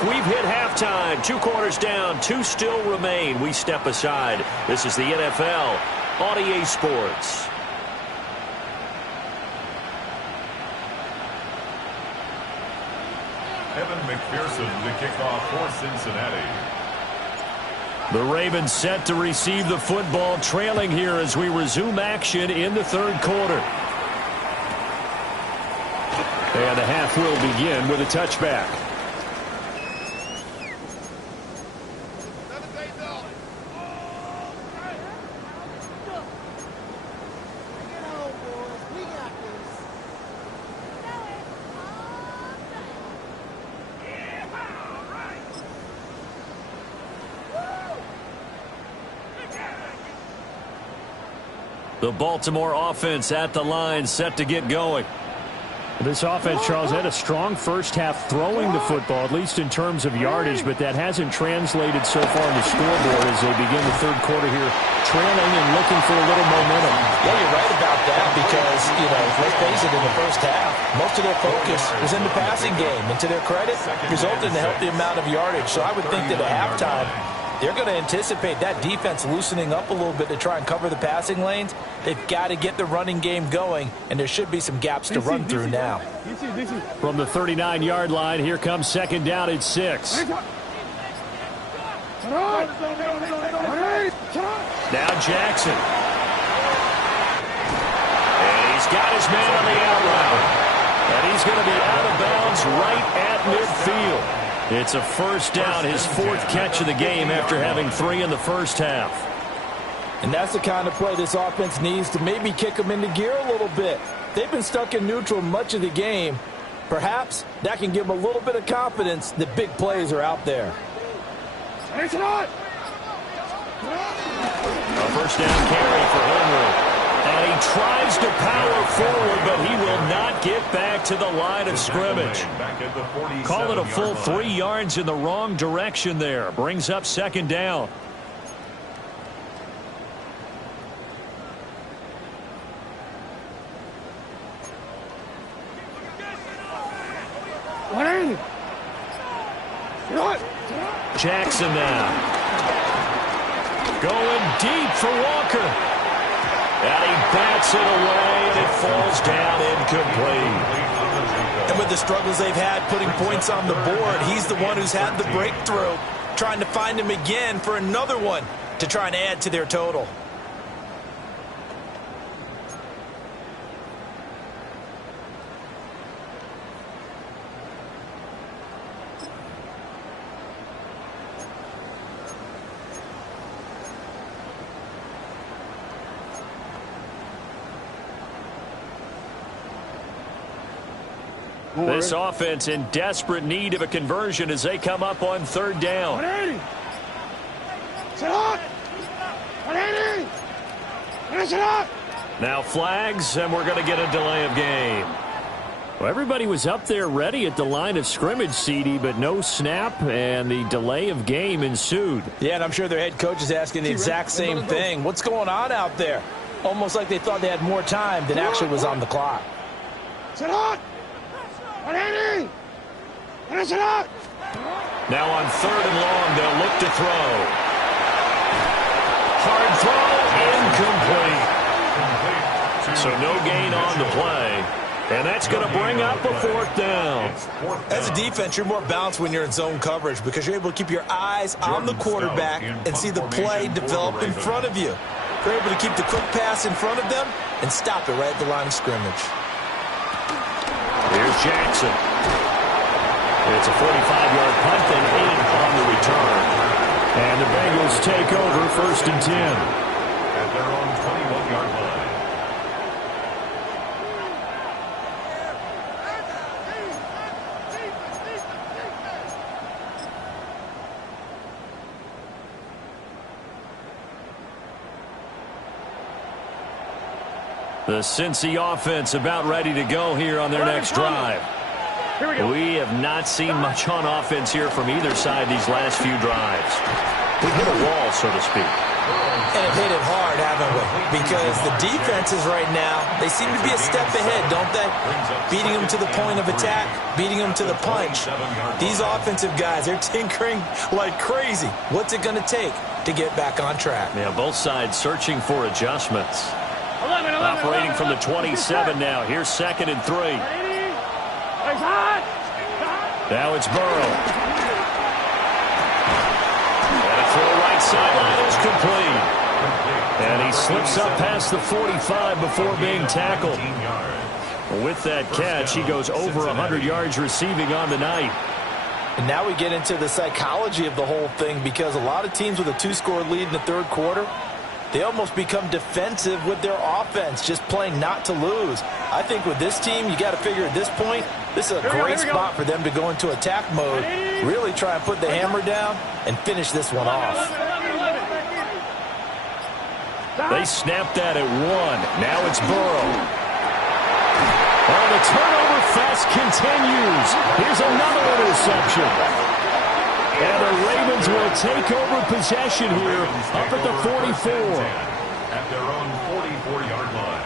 back. We've hit halftime. 2 quarters down. 2 still remain. We step aside. This is the NFL on EA Sports. Evan McPherson, the kickoff for Cincinnati. The Ravens set to receive the football, trailing here as we resume action in the 3rd quarter. And the half will begin with a touchback. The Baltimore offense at the line, set to get going. This offense, Charles, had a strong first half throwing the football, at least in terms of yardage, but that hasn't translated so far in the scoreboard as they begin the 3rd quarter here, trailing and looking for a little momentum. Yeah, you're right about that because, let's face it, in the first half, most of their focus was in the passing game, and to their credit, resulted in a healthy amount of yardage. So I would think that at halftime, they're going to anticipate that defense loosening up a little bit to try and cover the passing lanes. They've got to get the running game going, and there should be some gaps to run through now. From the 39-yard line, here comes 2nd down at 6. Now Jackson. And he's got his man on the out route. And he's going to be out of bounds right at midfield. It's a 1st down, his 4th catch of the game after having 3 in the first half. And that's the kind of play this offense needs to maybe kick them into gear a little bit. They've been stuck in neutral much of the game. Perhaps that can give them a little bit of confidence that big plays are out there. A 1st down carry for Henry. And he tries to power forward, but he will not get back to the line of scrimmage. Call it a full 3 yards in the wrong direction there. Brings up 2nd down. Jackson now. Going deep for Walker. And he bats it away, and it falls down incomplete. And with the struggles they've had putting points on the board, he's the one who's had the breakthrough, trying to find him again for another one to try and add to their total. This offense in desperate need of a conversion as they come up on 3rd down. 180. Now flags, and we're going to get a delay of game. Well, everybody was up there ready at the line of scrimmage, CD, but no snap, and the delay of game ensued. Yeah, and I'm sure their head coach is asking the exact same thing. What's going on out there? Almost like they thought they had more time than actually was on the clock. Now on 3rd and long, they'll look to throw. Hard throw, incomplete. So no gain on the play. And that's going to bring up a 4th down. As a defense, you're more balanced when you're in zone coverage because you're able to keep your eyes on the quarterback and see the play develop in front of you. You're able to keep the quick pass in front of them and stop it right at the line of scrimmage. Here's Jackson. It's a 45-yard punt and 8 on the return. And the Bengals take over 1st and 10. At their own 21-yard line. The Cincy offense about ready to go here on their next drive. We have not seen much on offense here from either side these last few drives. We've hit a wall, so to speak. And have hit it hard, haven't we? Because the defenses right now, they seem to be a step ahead, don't they? Beating them to the point of attack, beating them to the punch. These offensive guys, they're tinkering like crazy. What's it going to take to get back on track? Yeah, both sides searching for adjustments. Operating from the 27 now. Here's 2nd and 3. Now it's Burrow. And a throw right sideline is complete. And he slips up past the 45 before being tackled. With that catch, he goes over 100 yards receiving on the night. And now we get into the psychology of the whole thing, because a lot of teams with a 2-score lead in the third quarter, they almost become defensive with their offense, just playing not to lose. I think with this team, you got to figure at this point, this is a great spot for them to go into attack mode, really try and put the hammer down and finish this one off. They snapped that at 1. Now it's Burrow. Oh, the turnover fest continues. Here's another interception. And the Ravens will take over possession here up at the 44. At their own 44-yard line.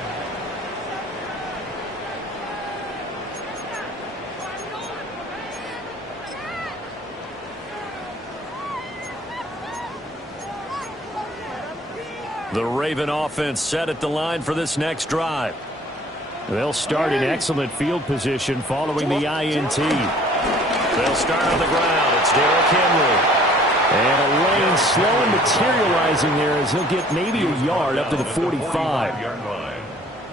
The Raven offense set at the line for this next drive. They'll start in excellent field position following the INT. They'll start on the ground. It's Derrick Henry. And a lane slow and materializing there as he'll get maybe a yard up to the 45.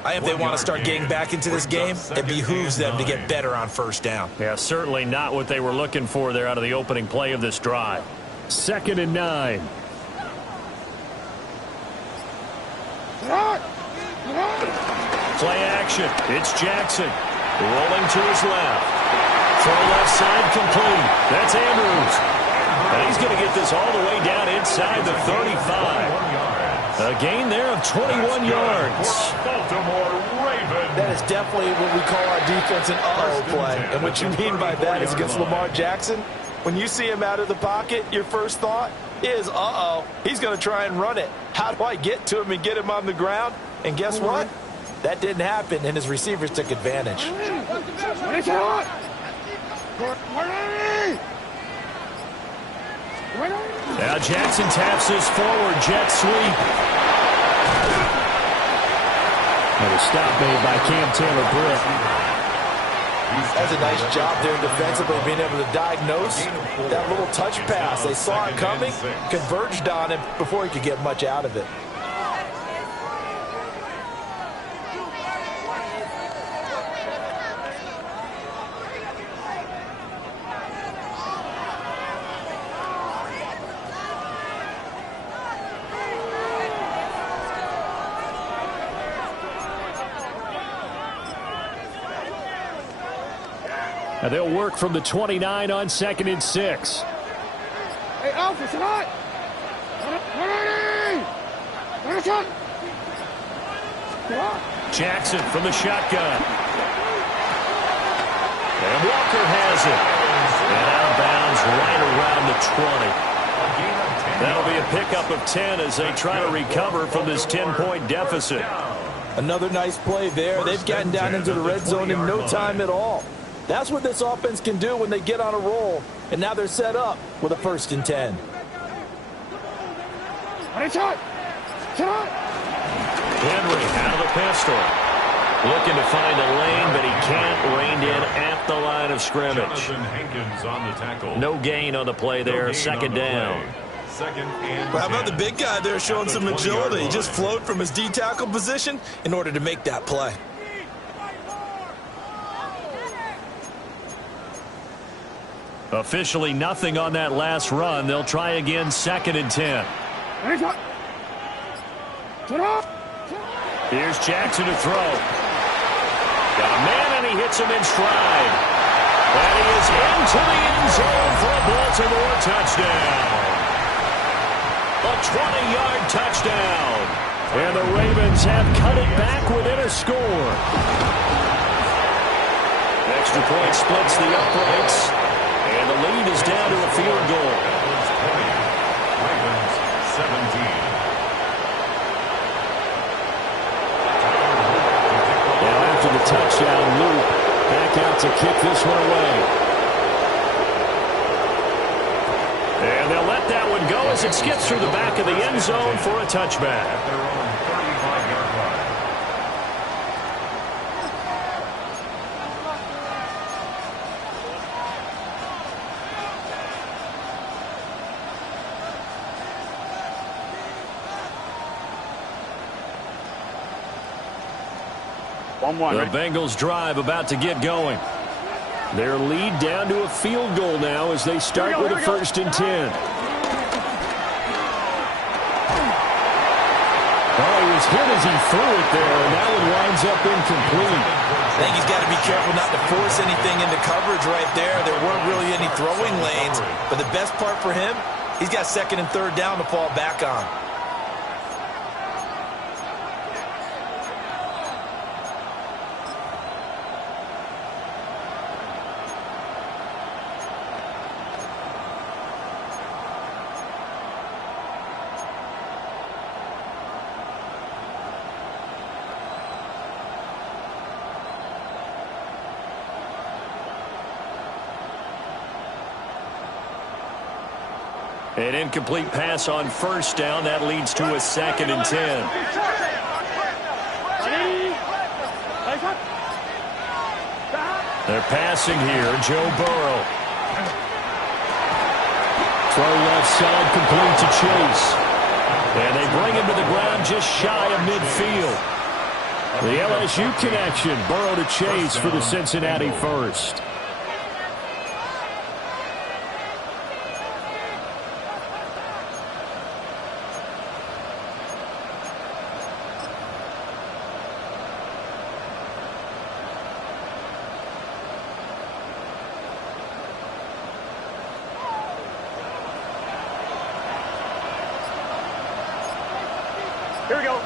If they want to start getting back into this game, it behooves them to get better on first down. Yeah, certainly not what they were looking for there out of the opening play of this drive. 2nd and 9. Play action. It's Jackson. Rolling to his left. Throw left side complete. That's Andrews. And he's going to get this all the way down inside the 35. A gain there of 21 yards. That is definitely what we call our defense an uh-oh play. And what you mean by that is against Lamar Jackson, when you see him out of the pocket, your first thought is, uh-oh, he's going to try and run it. How do I get to him and get him on the ground? And guess what? That didn't happen, and his receivers took advantage. Now Jackson taps this forward jet sweep. And a stop made by Cam Taylor-Britt. That's a nice job there defensively, being able to diagnose that little touch pass. They saw it coming, converged on him before he could get much out of it. Now they'll work from the 29 on 2nd and 6. Hey, Alpha, it's hot. Jackson from the shotgun. And Walker has it. And out of bounds right around the 20. That'll be a pickup of 10 as they try to recover from this 10-point deficit. Another nice play there. They've gotten down into the red zone in no time at all. That's what this offense can do when they get on a roll. And now they're set up with a 1st and 10. Henry out of the pistol. Looking to find a lane, but he can't rein in at the line of scrimmage. No gain on the play there. 2nd down. Well, how about the big guy there showing some agility? He just flowed from his D-tackle position in order to make that play. Officially nothing on that last run. They'll try again 2nd and 10. Here's Jackson to throw. Got a man and he hits him in stride. And he is into the end zone for a Baltimore touchdown. A 20-yard touchdown. And the Ravens have cut it back within a score. Extra point splits the uprights. And the lead is down to a field goal. to kick this one away. And they'll let that one go as it skips through the back of the end zone for a touchback. At their own 35-yard line. The Bengals drive about to get going. Their lead down to a field goal now as they start with a 1st and 10. Oh, he was hit as he threw it there, and that one winds up incomplete. I think he's got to be careful not to force anything into coverage right there. There weren't really any throwing lanes, but the best part for him, he's got 2nd and 3rd down to fall back on. An incomplete pass on 1st down. That leads to a 2nd and 10. They're passing here. Joe Burrow. Throw left side, complete to Chase. And they bring him to the ground just shy of midfield. The LSU connection. Burrow to Chase for the Cincinnati 1st. Here we go.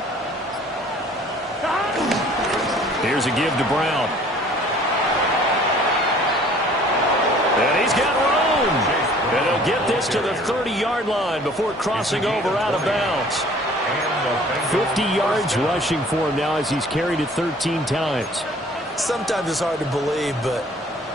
Here's a give to Brown. And he's got room. And he'll get this to the 30-yard line before crossing over out of bounds. 50 yards rushing for him now as he's carried it 13 times. Sometimes it's hard to believe, but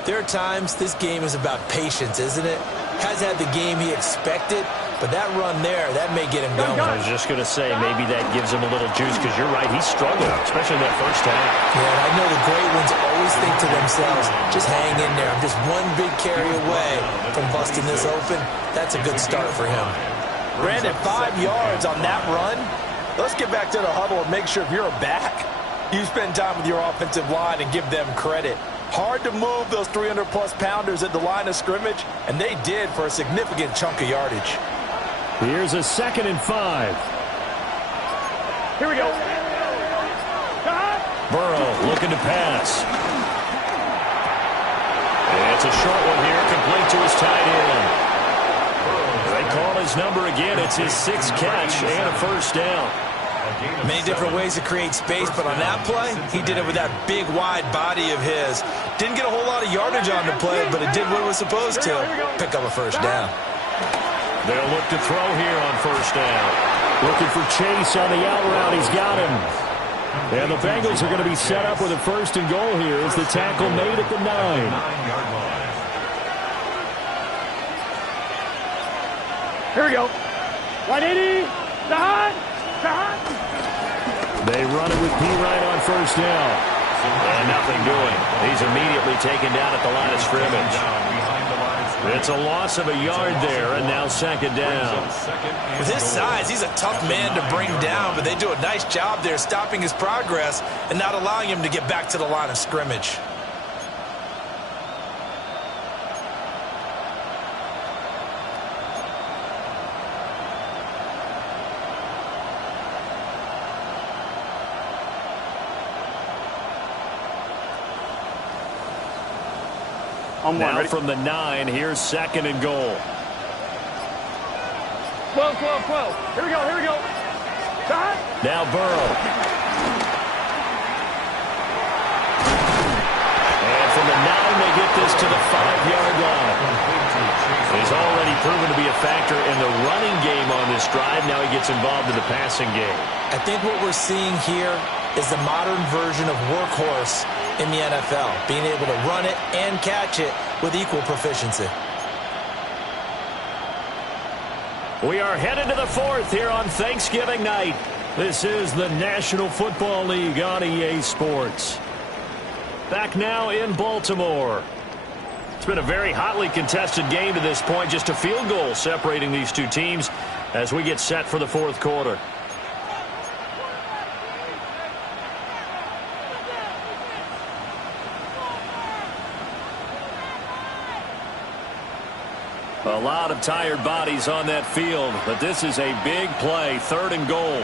there are times this game is about patience, isn't it? Has had the game he expected, but that run there, that may get him going. I was just going to say, maybe that gives him a little juice because you're right, he's struggling, especially in that first half. Yeah, and I know the great ones always think to themselves, just hang in there. I'm just one big carry away from busting this open. That's a good start for him. Brandon, 5 yards on that run. Let's get back to the huddle and make sure if you're back, you spend time with your offensive line and give them credit. Hard to move those 300-plus pounders at the line of scrimmage, and they did for a significant chunk of yardage. Here's a 2nd and 5. Here we go. Burrow looking to pass. And it's a short one here, complete to his tight end. They call his number again. It's his 6th catch and a 1st down. Many different ways to create space, but on that play, he did it with that big, wide body of his. Didn't get a whole lot of yardage on the play, but it did what it was supposed to. Pick up a 1st down. They'll look to throw here on 1st down. Looking for Chase on the out route. He's got him. And the Bengals are going to be set up with a 1st and goal here as the tackle made at the 9. 9-yard line. Here we go. 180. They run it with P. Ryan on 1st down. And nothing doing. He's immediately taken down at the line of scrimmage. It's a loss of a yard there, and now 2nd down. With his size, he's a tough man to bring down, but they do a nice job there stopping his progress and not allowing him to get back to the line of scrimmage. Now from the 9, here's 2nd and goal. 12. Here we go. Now Burrow. And from the 9, they get this to the 5-yard line. He's already proven to be a factor in the running game on this drive. Now he gets involved in the passing game. I think what we're seeing here is the modern version of workhorse in the NFL, being able to run it and catch it with equal proficiency. We are headed to the fourth here on Thanksgiving night. This is the National Football League on EA Sports. Back now in Baltimore. It's been a very hotly contested game to this point. Just a field goal separating these two teams as we get set for the fourth quarter. A lot of tired bodies on that field, but this is a big play, 3rd and goal.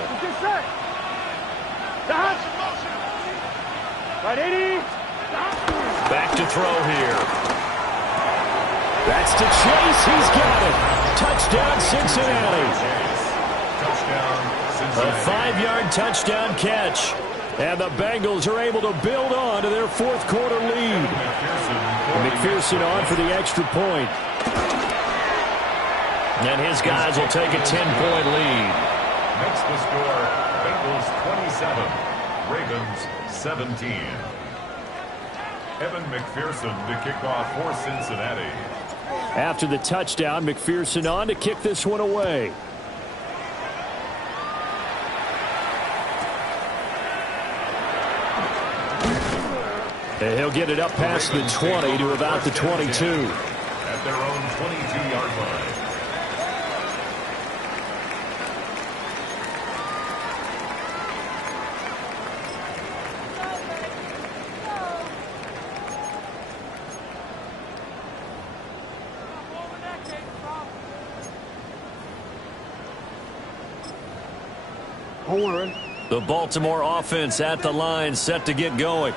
Right 80. Back to throw here. That's to Chase. He's got it. Touchdown, Cincinnati. A 5-yard touchdown catch. And the Bengals are able to build on to their fourth quarter lead. McPherson on for the extra point. And his guys will take a 10-point lead. Makes the score Bengals 27, Ravens 17. Evan McPherson to kick off for Cincinnati. After the touchdown, McPherson on to kick this one away. And he'll get it up past the 20 to about the 22. At their own 22-yard line. The Baltimore offense at the line, set to get going.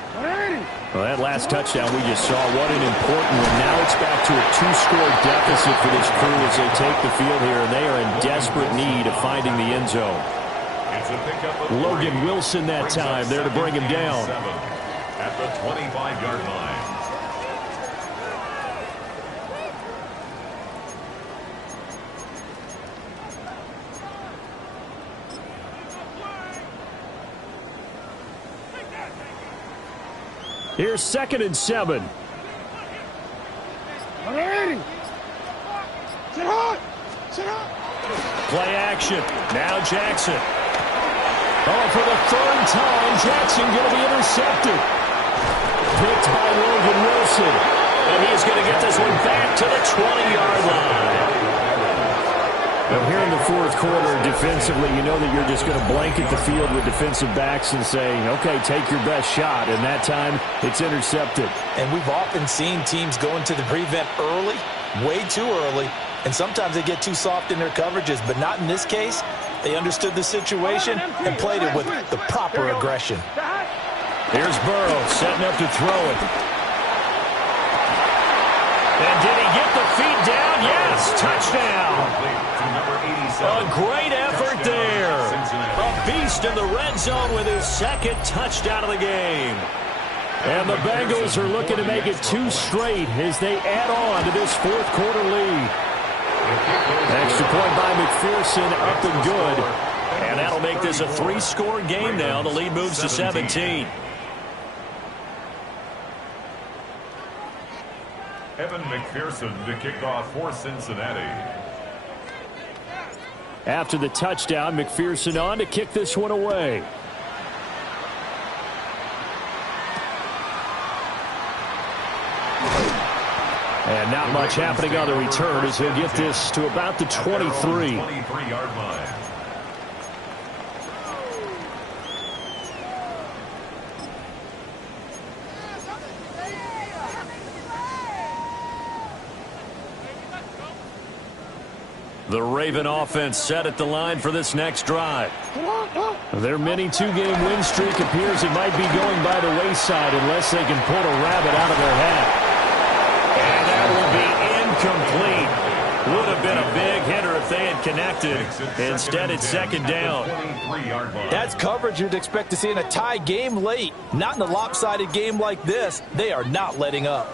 Well, that last touchdown we just saw, what an important one. Now it's back to a 2-score deficit for this crew as they take the field here, and they are in desperate need of finding the end zone. Logan Wilson that time there to bring him down. At the 25-yard line. Here's 2nd and 7. Play action. Now Jackson. Oh, for the 3rd time, Jackson going to be intercepted. Picked by Logan Wilson. And he's going to get this one back to the 20-yard line. Now here in the fourth quarter, defensively, you know that you're just going to blanket the field with defensive backs and say, okay, take your best shot. And that time, it's intercepted. And we've often seen teams go into the prevent early, way too early, and sometimes they get too soft in their coverages, but not in this case. They understood the situation and played it with the proper aggression. Here's Burrow setting up to throw it. And did he get the feet down? Yes, touchdown. A great effort there. A beast in the red zone with his 2nd touchdown of the game. And the Bengals are looking to make it 2 straight as they add on to this fourth quarter lead. Extra point by McPherson, up and good. And that'll make this a 3-score game now. The lead moves to 17. Evan McPherson to kick off for Cincinnati. After the touchdown, McPherson on to kick this one away. And not much happening on the return as he'll get this to about the 23. 23-yard line. The Raven offense set at the line for this next drive. Their mini 2-game win streak appears it might be going by the wayside unless they can pull a rabbit out of their hat. And that will be incomplete. Would have been a big hitter if they had connected. Instead, it's 2nd down. That's coverage you'd expect to see in a tie game late. Not in a lopsided game like this. They are not letting up.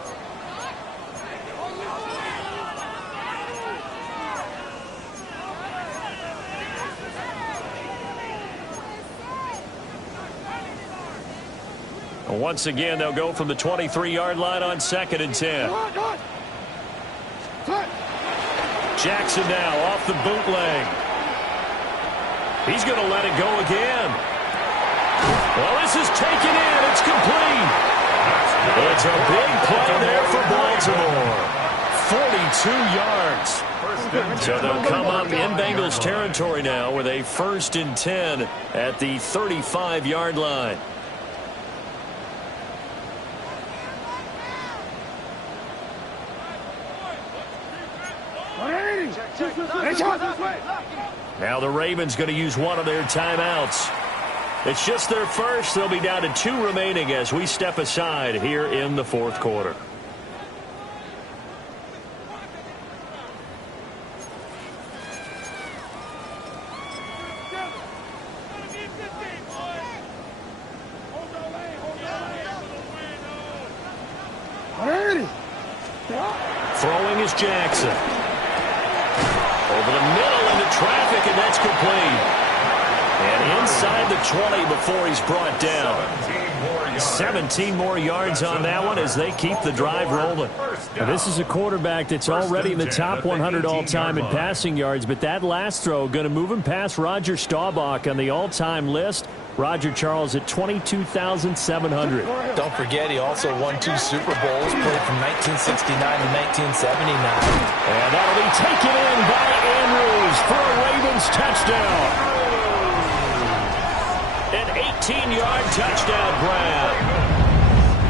Once again, they'll go from the 23-yard line on 2nd and 10. Jackson now off the bootleg. He's going to let it go again. Well, this is taken in. It's complete. It's a big play there for Baltimore. 42 yards. So they'll come up in Bengals territory now with a 1st and 10 at the 35-yard line. Now the Ravens going to use one of their timeouts. It's just their first. They'll be down to 2 remaining as we step aside here in the 4th quarter. Throwing is Jackson. Over the middle into traffic, and that's complete. And inside the 20 before he's brought down. 17 more yards on that one as they keep the drive rolling. Now, this is a quarterback that's already in the top 100 all-time in passing yards, but that last throw going to move him past Roger Staubach on the all-time list. Roger Charles at 22,700. Don't forget, he also won 2 Super Bowls, played from 1969 to 1979. And that'll be taken in by Andrews for a Ravens touchdown. An 18-yard touchdown grab.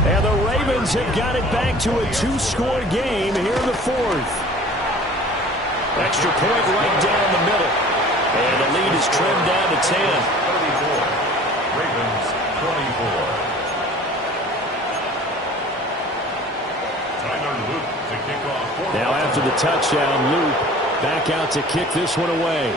And the Ravens have got it back to a 2-score game here in the 4th. Extra point right down the middle. And the lead is trimmed down to 10. Ravens 24. Tyler Luke to kick off. Now after the touchdown, Luke back out to kick this one away.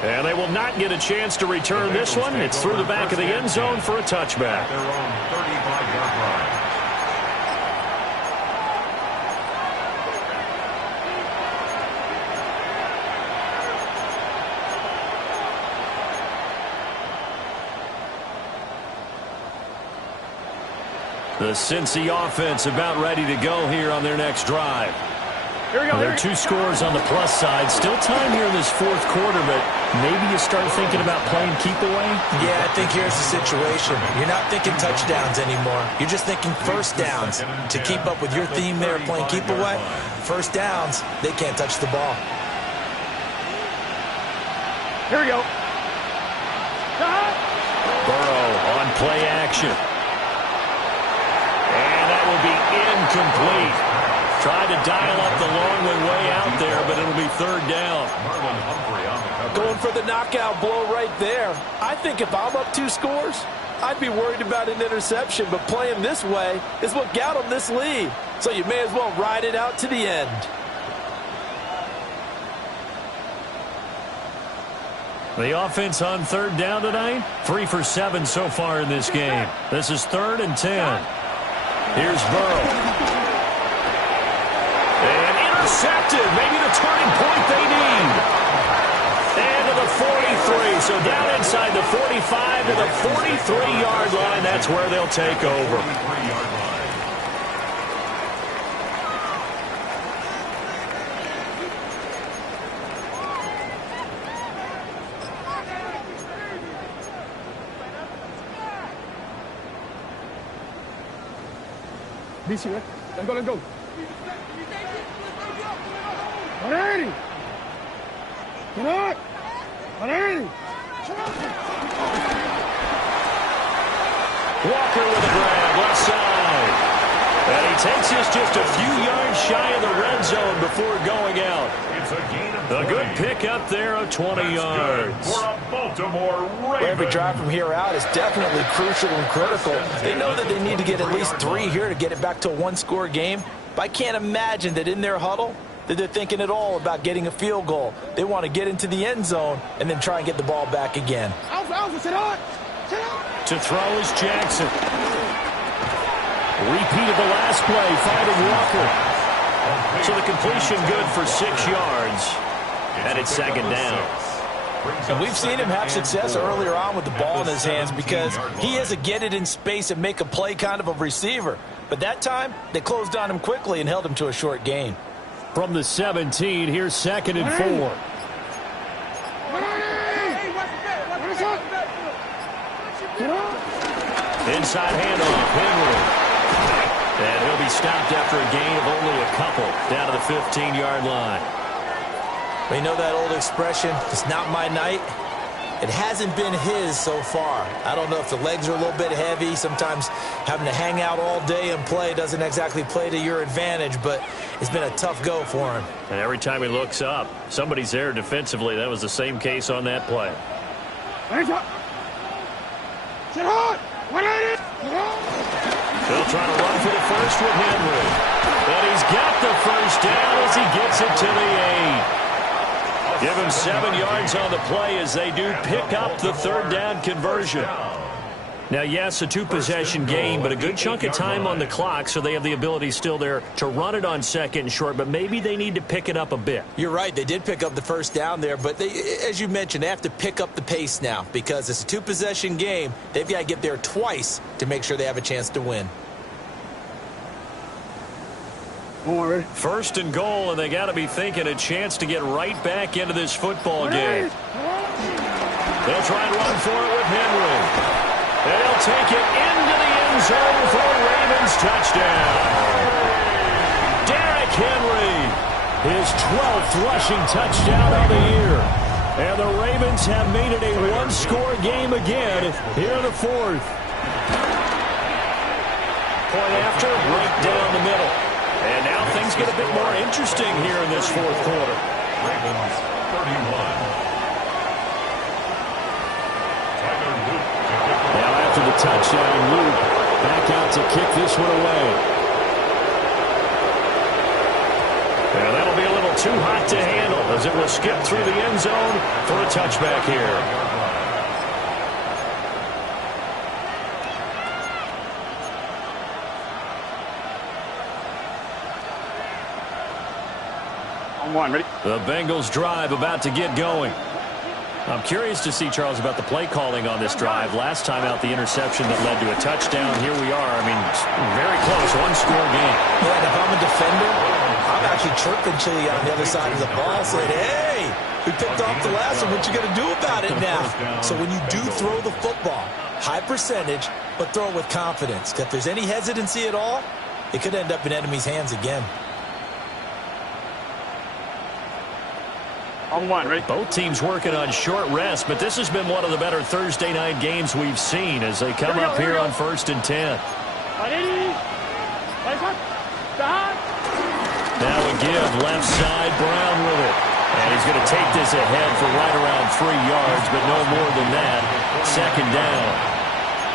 And they will not get a chance to return this one. It's through the back of the end zone for a touchback. Their own 35-yard line. The Cincy offense about ready to go here on their next drive. Here we go. There are 2 scores on the plus side. Still time here in this 4th quarter, but maybe you start thinking about playing keep away? Yeah, I think here's the situation. You're not thinking touchdowns anymore. You're just thinking first downs. To keep up with your theme there, playing keep away, first downs, they can't touch the ball. Here we go. Burrow on play action. And that will be incomplete. Tried to dial up the long way out there, but it'll be 3rd down. Going for the knockout blow right there. I think if I'm up 2 scores, I'd be worried about an interception, but playing this way is what got them this lead. So you may as well ride it out to the end. The offense on 3rd down tonight, 3 for 7 so far in this game. This is 3rd and 10. Here's Burrow. And intercepted. Maybe the turning point they need. And to the 43. So down inside the 45 to the 43-yard line. That's where they'll take over. DC, right? Let's go, let's go. 180. Get up. 180. Walker with a grab, left side. And he takes us just a few yards shy of the red zone before going out. A good pick up there of 20 yards. For a Baltimore Ravens. Every drive from here out is definitely crucial and critical. They know that they need to get at least 3 here to get it back to a 1-score game. But I can't imagine that in their huddle that they're thinking at all about getting a field goal. They want to get into the end zone and then try and get the ball back again. To throw is Jackson. Repeat of the last play, finding Walker. So the completion good for 6 yards. And it's 2nd down. And we've seen him have success earlier on with the ball in his hands because he is a get it in space and make a play kind of a receiver. But that time, they closed on him quickly and held him to a short gain. From the 17, here's 2nd and 4. Inside handoff, Henry. And he'll be stopped after a gain of only a couple down to the 15-yard line. We know that old expression, it's not my night. It hasn't been his so far. I don't know if the legs are a little bit heavy. Sometimes having to hang out all day and play doesn't exactly play to your advantage, but it's been a tough go for him. And every time he looks up, somebody's there defensively. That was the same case on that play. They'll try to run for the first with Henry. And he's got the first down as he gets it to the 8. Give him 7 yards on the play as they do pick up the 3rd down conversion. Now, yes, a 2-possession game, but a good chunk of time on the clock, so they have the ability still there to run it on 2nd and short, but maybe they need to pick it up a bit. You're right. They did pick up the first down there, but they, as you mentioned, they have to pick up the pace now because it's a 2-possession game. They've got to get there twice to make sure they have a chance to win. 1st and goal, and they got to be thinking a chance to get right back into this football game. They'll try and run for it with Henry. They'll take it into the end zone for a Ravens touchdown. Derrick Henry, his 12th rushing touchdown of the year. And the Ravens have made it a 1-score game again here in the 4th. Point after, right down the middle. And now things get a bit more interesting here in this 4th quarter. Ravens 31. Now after the touchdown, Luke back out to kick this one away. And that'll be a little too hot to handle as it will skip through the end zone for a touchback here. Ready? The Bengals drive about to get going. I'm curious to see, Charles, about the play calling on this drive. Last time out, the interception that led to a touchdown. Here we are. I mean, very close, 1-score game. Yeah, and if I'm a defender, I'm actually chirping Chili on the other side of the ball, saying, hey, we picked off the last one. What you going to do about it now? So when you do throw the football, high percentage, but throw it with confidence. If there's any hesitancy at all, it could end up in enemy's hands again. On 1, ready? Both teams working on short rest, but this has been one of the better Thursday night games we've seen as they come up here on 1st and 10. Now we give left side, Brown with it. And he's going to take this ahead for right around 3 yards, but no more than that. 2nd down.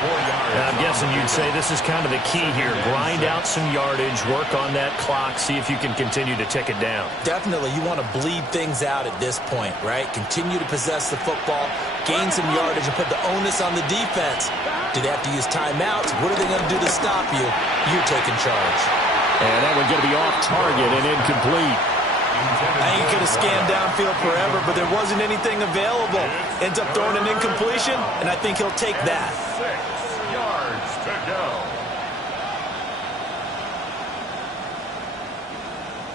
Now, I'm guessing you'd say this is kind of the key here. Grind out some yardage, work on that clock, see if you can continue to tick it down. Definitely, you want to bleed things out at this point, right? Continue to possess the football, gain some yardage, and put the onus on the defense. Do they have to use timeouts? What are they going to do to stop you? You're taking charge. And that one's going to be off target and incomplete. I ain't going to scan downfield forever, but there wasn't anything available. Ends up throwing an incompletion, and I think he'll take that. 6 yards to go.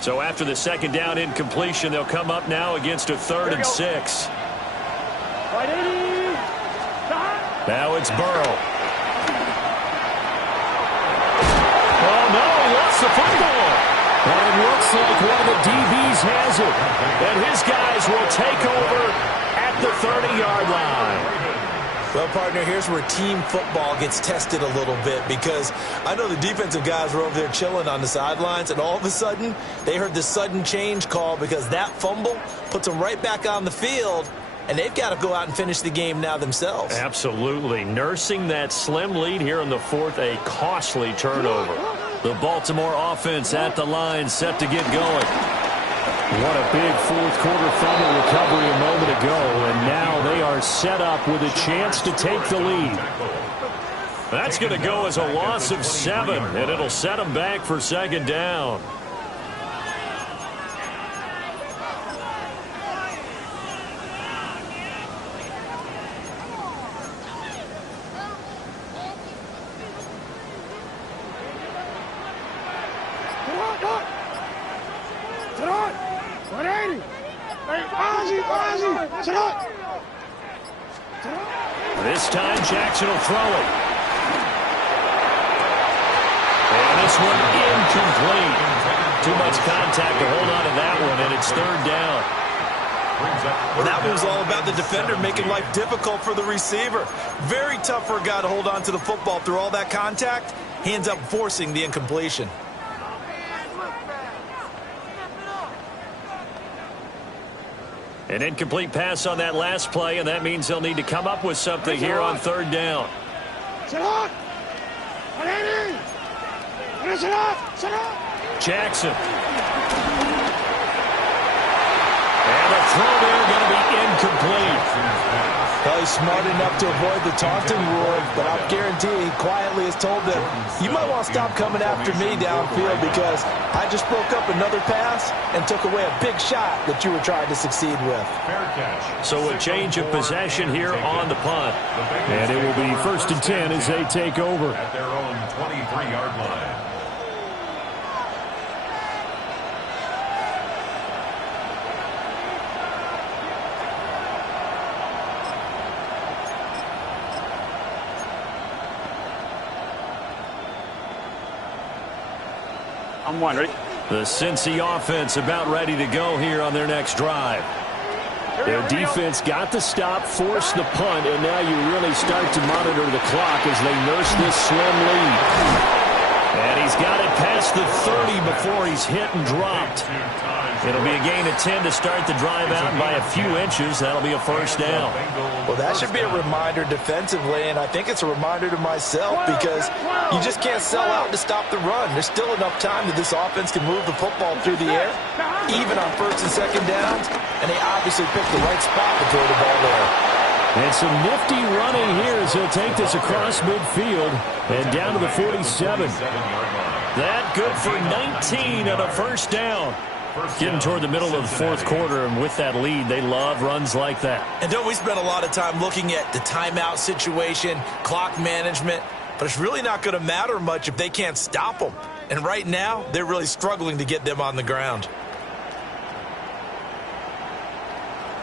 So after the 2nd down incompletion, they'll come up now against a 3rd and 6. Now it's Burrow. Oh, no, he lost the football. And it looks like one of the DBs has it. And his guys will take over at the 30-yard line. Well, partner, here's where team football gets tested a little bit because I know the defensive guys were over there chilling on the sidelines, and all of a sudden they heard the sudden change call because that fumble puts them right back on the field, and they've got to go out and finish the game now themselves. Absolutely. Nursing that slim lead here in the 4th, a costly turnover. The Baltimore offense at the line, set to get going. What a big 4th quarter fumble recovery a moment ago, and now they are set up with a chance to take the lead. That's going to go as a loss of 7, and it'll set them back for 2nd down. 180. Hey, Ozzy. Sit up. This time, Jackson will throw it. And this one incomplete. Too much contact to hold on to that one, and it's third down. Well, that was all about the defender making life difficult for the receiver. Very tough for a guy to hold on to the football through all that contact. He ends up forcing the incompletion. An incomplete pass on that last play, and that means they'll need to come up with something here on third down. Sit up. 180. Sit up. Sit up. Jackson. And the throw there going to be incomplete. Well, he's smart enough to avoid the taunting rule, but I'll guarantee he quietly has told them, you might want to stop coming after me downfield because I just broke up another pass and took away a big shot that you were trying to succeed with. So a change of possession here on the punt. And it will be 1st and 10 as they take over. At their own 23-yard line. I'm one. Ready? The Cincy offense about ready to go here on their next drive. Their defense got the stop, forced the punt, and now you really start to monitor the clock as they nurse this slim lead. And he's got it past the 30 before he's hit and dropped. It'll be a gain of 10 to start the drive out by a few inches. That'll be a first down. Well, that should be a reminder defensively, and I think it's a reminder to myself because you just can't sell out to stop the run. There's still enough time that this offense can move the football through the air, even on 1st and 2nd downs, and they obviously picked the right spot to throw the ball there. And some nifty running here as they'll take this across midfield and down to the 47. That good for 19 and a first down. Getting toward the middle of the 4th quarter, and with that lead, they love runs like that. And don't we spend a lot of time looking at the timeout situation, clock management, but it's really not going to matter much if they can't stop them. And right now, they're really struggling to get them on the ground.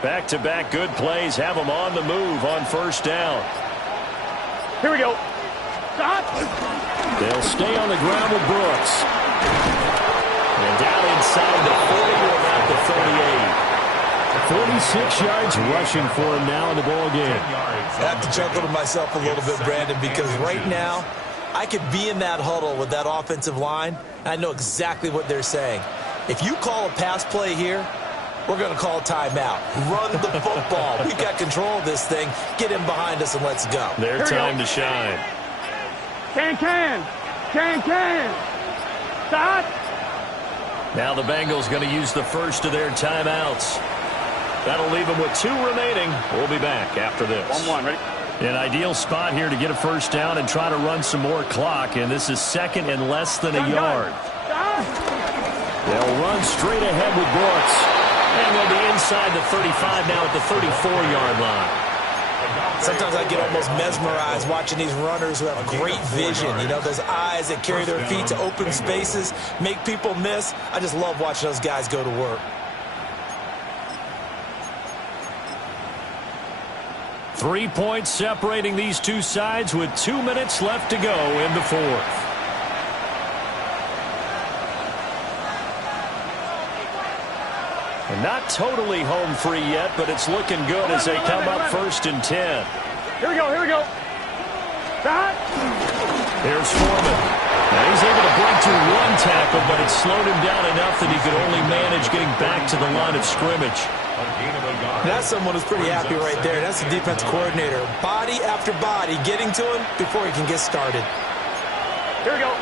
Back-to-back good plays have them on the move on first down. Here we go. Stop. They'll stay on the ground with Brooks. And down inside the 40 or about the 38. 46 yards rushing for him now in the ball game. I have to chuckle to myself a little bit, Brandon, because right now I could be in that huddle with that offensive line, and I know exactly what they're saying. If you call a pass play here, we're going to call a timeout. Run the football. We've got control of this thing. Get him behind us and let's go. Their time to shine. Can. Stop. Now the Bengals going to use the first of their timeouts. That'll leave them with 2 remaining. We'll be back after this. 1-1, ready? An ideal spot here to get a first down and try to run some more clock, and this is 2nd and less than a yard. They'll run straight ahead with Brooks. And they'll be inside the 35 now at the 34-yard line. Sometimes I get almost mesmerized watching these runners who have great vision. You know, those eyes that carry their feet to open spaces, make people miss. I just love watching those guys go to work. Three points separating these two sides with 2 minutes left to go in the 4th. And not totally home free yet, but it's looking good as they come up 1st and 10. Here we go. Stop. Here's Foreman. Now he's able to break through 1 tackle, but it slowed him down enough that he could only manage getting back to the line of scrimmage. That's someone who's pretty happy right there. That's the defense coordinator. Body after body getting to him before he can get started. Here we go.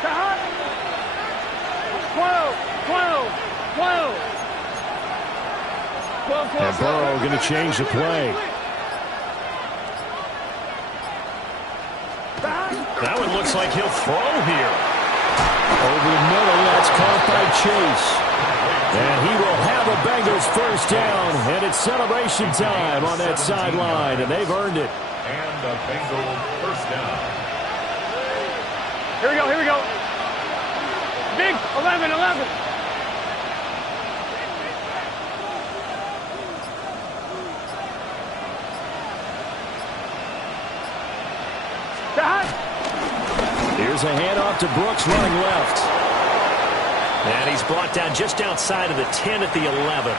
Stop. 12. And Burrow going to change the play. That one looks like he'll throw here. Over the middle, that's caught by Chase. And he will have a Bengals first down, and it's celebration time on that sideline, and they've earned it. And the Bengals first down. Here we go. Big 11. Here's a handoff to Brooks running left. And he's brought down just outside of the 10 at the 11.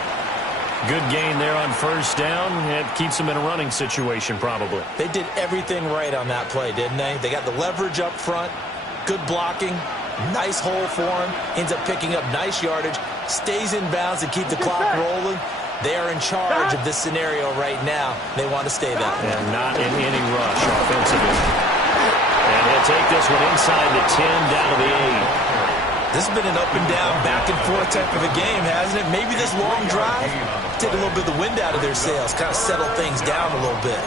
Good gain there on first down. It keeps him in a running situation probably. They did everything right on that play, didn't they? They got the leverage up front, good blocking, nice hole for him, ends up picking up nice yardage, stays in bounds to keep the clock rolling. They are in charge of this scenario right now. They want to stay that way. And not in any rush offensively. And he'll take this one inside the 10, down to the 8. This has been an up and down, back and forth type of a game, hasn't it? Maybe this long drive take a little bit of the wind out of their sails, kind of settle things down a little bit.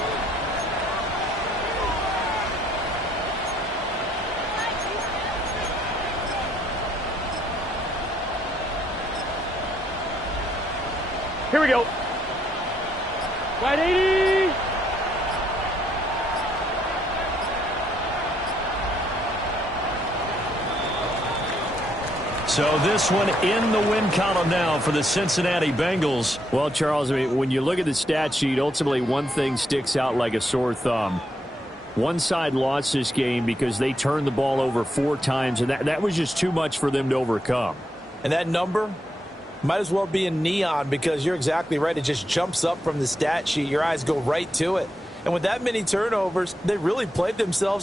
Here we go. Right 80. So this one in the win column now for the Cincinnati Bengals. Well, Charles, I mean, when you look at the stat sheet, ultimately one thing sticks out like a sore thumb. One side lost this game because they turned the ball over 4 times, and that was just too much for them to overcome. And that number might as well be in neon because you're exactly right. It just jumps up from the stat sheet. Your eyes go right to it. And with that many turnovers, they really played themselves